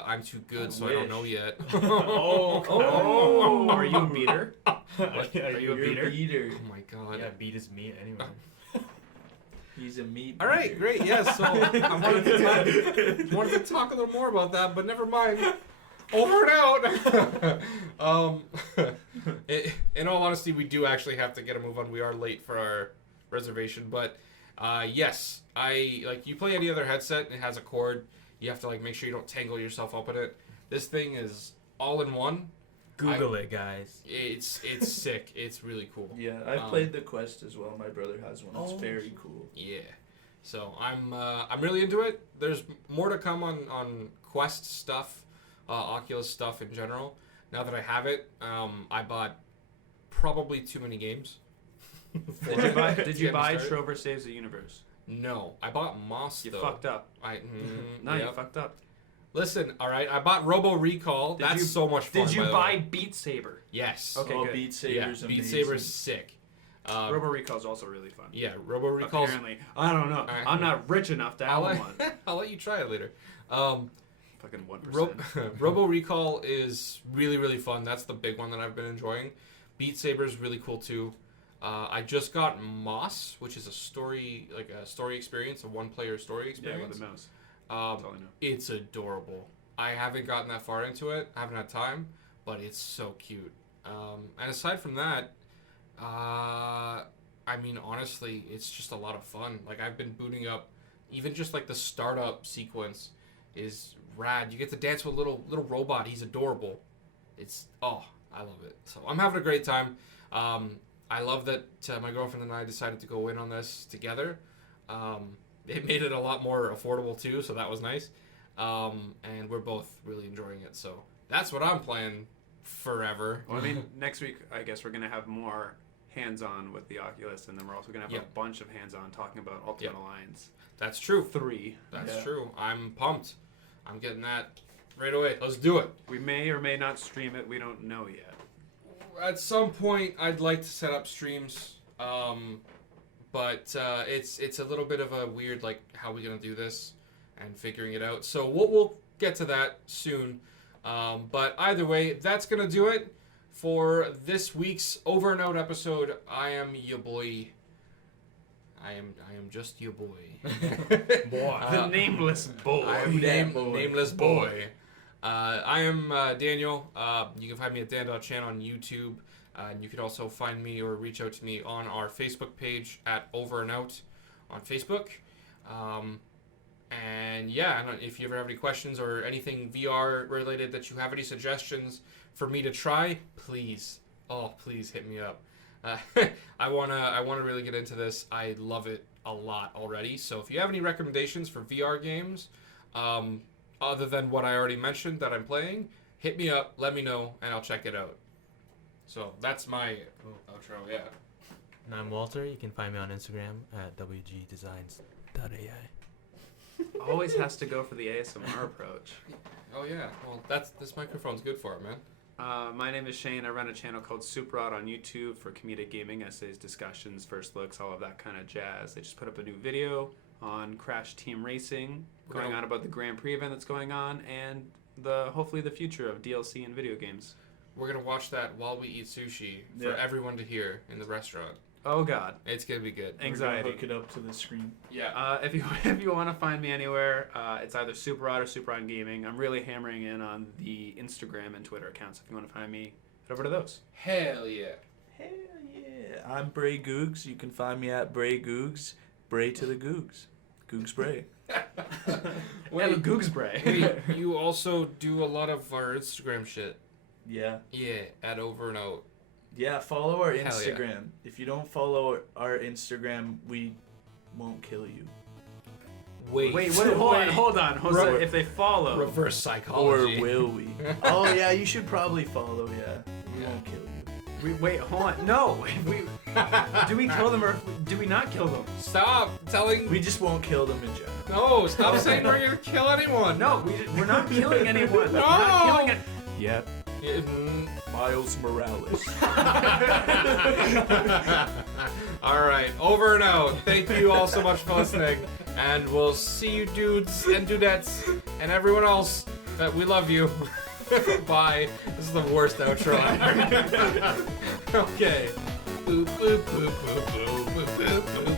I'm too good, so I don't know yet. Oh, are you a beater? Are you a beater? Oh my god. Yeah, beat his meat anyway. He's a meat. All right, beater. great. Yes, so I wanted to talk a little more about that, but never mind. Over and out. In all honesty, we do actually have to get a move on. We are late for our reservation, but yes, you play any other headset and it has a cord. You have to make sure you don't tangle yourself up in it. This thing is all in one. Google it, guys. It's sick. It's really cool. Yeah, I've played the Quest as well. My brother has one. It's very cool. Yeah. So I'm really into it. There's more to come on Quest stuff, Oculus stuff in general. Now that I have it, I bought probably too many games. Did you buy Trover Saves the Universe? No, I bought Moss You though. fucked up. No, yep. you fucked up. Listen, all right, I bought Robo Recall. That's so much fun. Did you by the buy way. Beat Saber? Yes. Okay, Oh, good. Beat Saber's amazing. Beat Saber's sick. Robo Recall is also really fun. Yeah, Robo Recall's. Apparently, I don't know. Right. I'm not rich enough to have one. I'll let you try it later. Fucking 1%. Robo Recall is really, really fun. That's the big one that I've been enjoying. Beat Saber is really cool too. I just got Moss, which is a story experience, a one-player story experience. Yeah, with the mouse. That's all I know. It's adorable. I haven't gotten that far into it. I haven't had time, but it's so cute. And aside from that, honestly, it's just a lot of fun. I've been booting up, even just the startup sequence is rad. You get to dance with a little robot. He's adorable. I love it. So I'm having a great time. I love that my girlfriend and I decided to go in on this together. It made it a lot more affordable too, so that was nice. And we're both really enjoying it. So that's what I'm playing forever. Well, next week, I guess we're going to have more hands-on with the Oculus, and then we're also going to have a bunch of hands-on talking about Ultimate Alliance. That's true. 3. That's true. I'm pumped. I'm getting that right away. Let's do it. We may or may not stream it. We don't know yet. At some point, I'd like to set up streams, but it's a little bit of a weird, how are we going to do this and figuring it out. So we'll get to that soon. But either way, that's going to do it for this week's Over and Out episode. I am your boy. I am just your boy. The nameless boy. I am nameless boy. I am Daniel. You can find me at Dan.Chan on YouTube. And you can also find me or reach out to me on our Facebook page at Over and Out on Facebook. And if you ever have any questions or anything VR related that you have any suggestions for me to try, please hit me up. I wanna really get into this. I love it a lot already. So if you have any recommendations for VR games, other than what I already mentioned that I'm playing, hit me up, let me know, and I'll check it out. So that's my outro. Yeah. And I'm Walter. You can find me on Instagram at wgdesigns.ai. Always has to go for the ASMR approach. Oh yeah. Well, this microphone's good for it, man. My name is Shane. I run a channel called SuperOdd on YouTube for comedic gaming, essays, discussions, first looks, all of that kind of jazz. They just put up a new video on Crash Team Racing, going on about the Grand Prix event that's going on, and hopefully the future of DLC and video games. We're gonna watch that while we eat sushi for everyone to hear in the restaurant. Oh God, it's gonna be good. Anxiety. Hook it up to the screen. Yeah. If you want to find me anywhere, it's either SuperOdd or SuperOdd Gaming. I'm really hammering in on the Instagram and Twitter accounts. If you want to find me, head over to those. Hell yeah. Hell yeah. I'm BrayGoogs. You can find me at BrayGoogs. Bray to the Googs. Googs Bray. Wait, Googs Bray. Wait, you also do a lot of our Instagram shit. Yeah. Yeah, at Over and Out. Yeah, follow our Hell Instagram. yeah. If you don't follow our Instagram, we won't kill you. Wait, hold on. Jose, if they follow. Reverse psychology. Or will we? Oh, yeah, you should probably follow, yeah. We won't kill you. Wait, hold on. No. Do we kill them or do we not kill them? Stop telling. We just won't kill them in general. No, stop saying we're gonna kill anyone. No, we're not killing anyone. No. We're not killing it. Yep. Miles Morales. All right, over and out. Thank you all so much for listening, and we'll see you dudes and dudettes and everyone else. We love you. Bye. This is the worst outro ever. Okay. Boop, boop, boop, boop, boop, boop, boop, boop.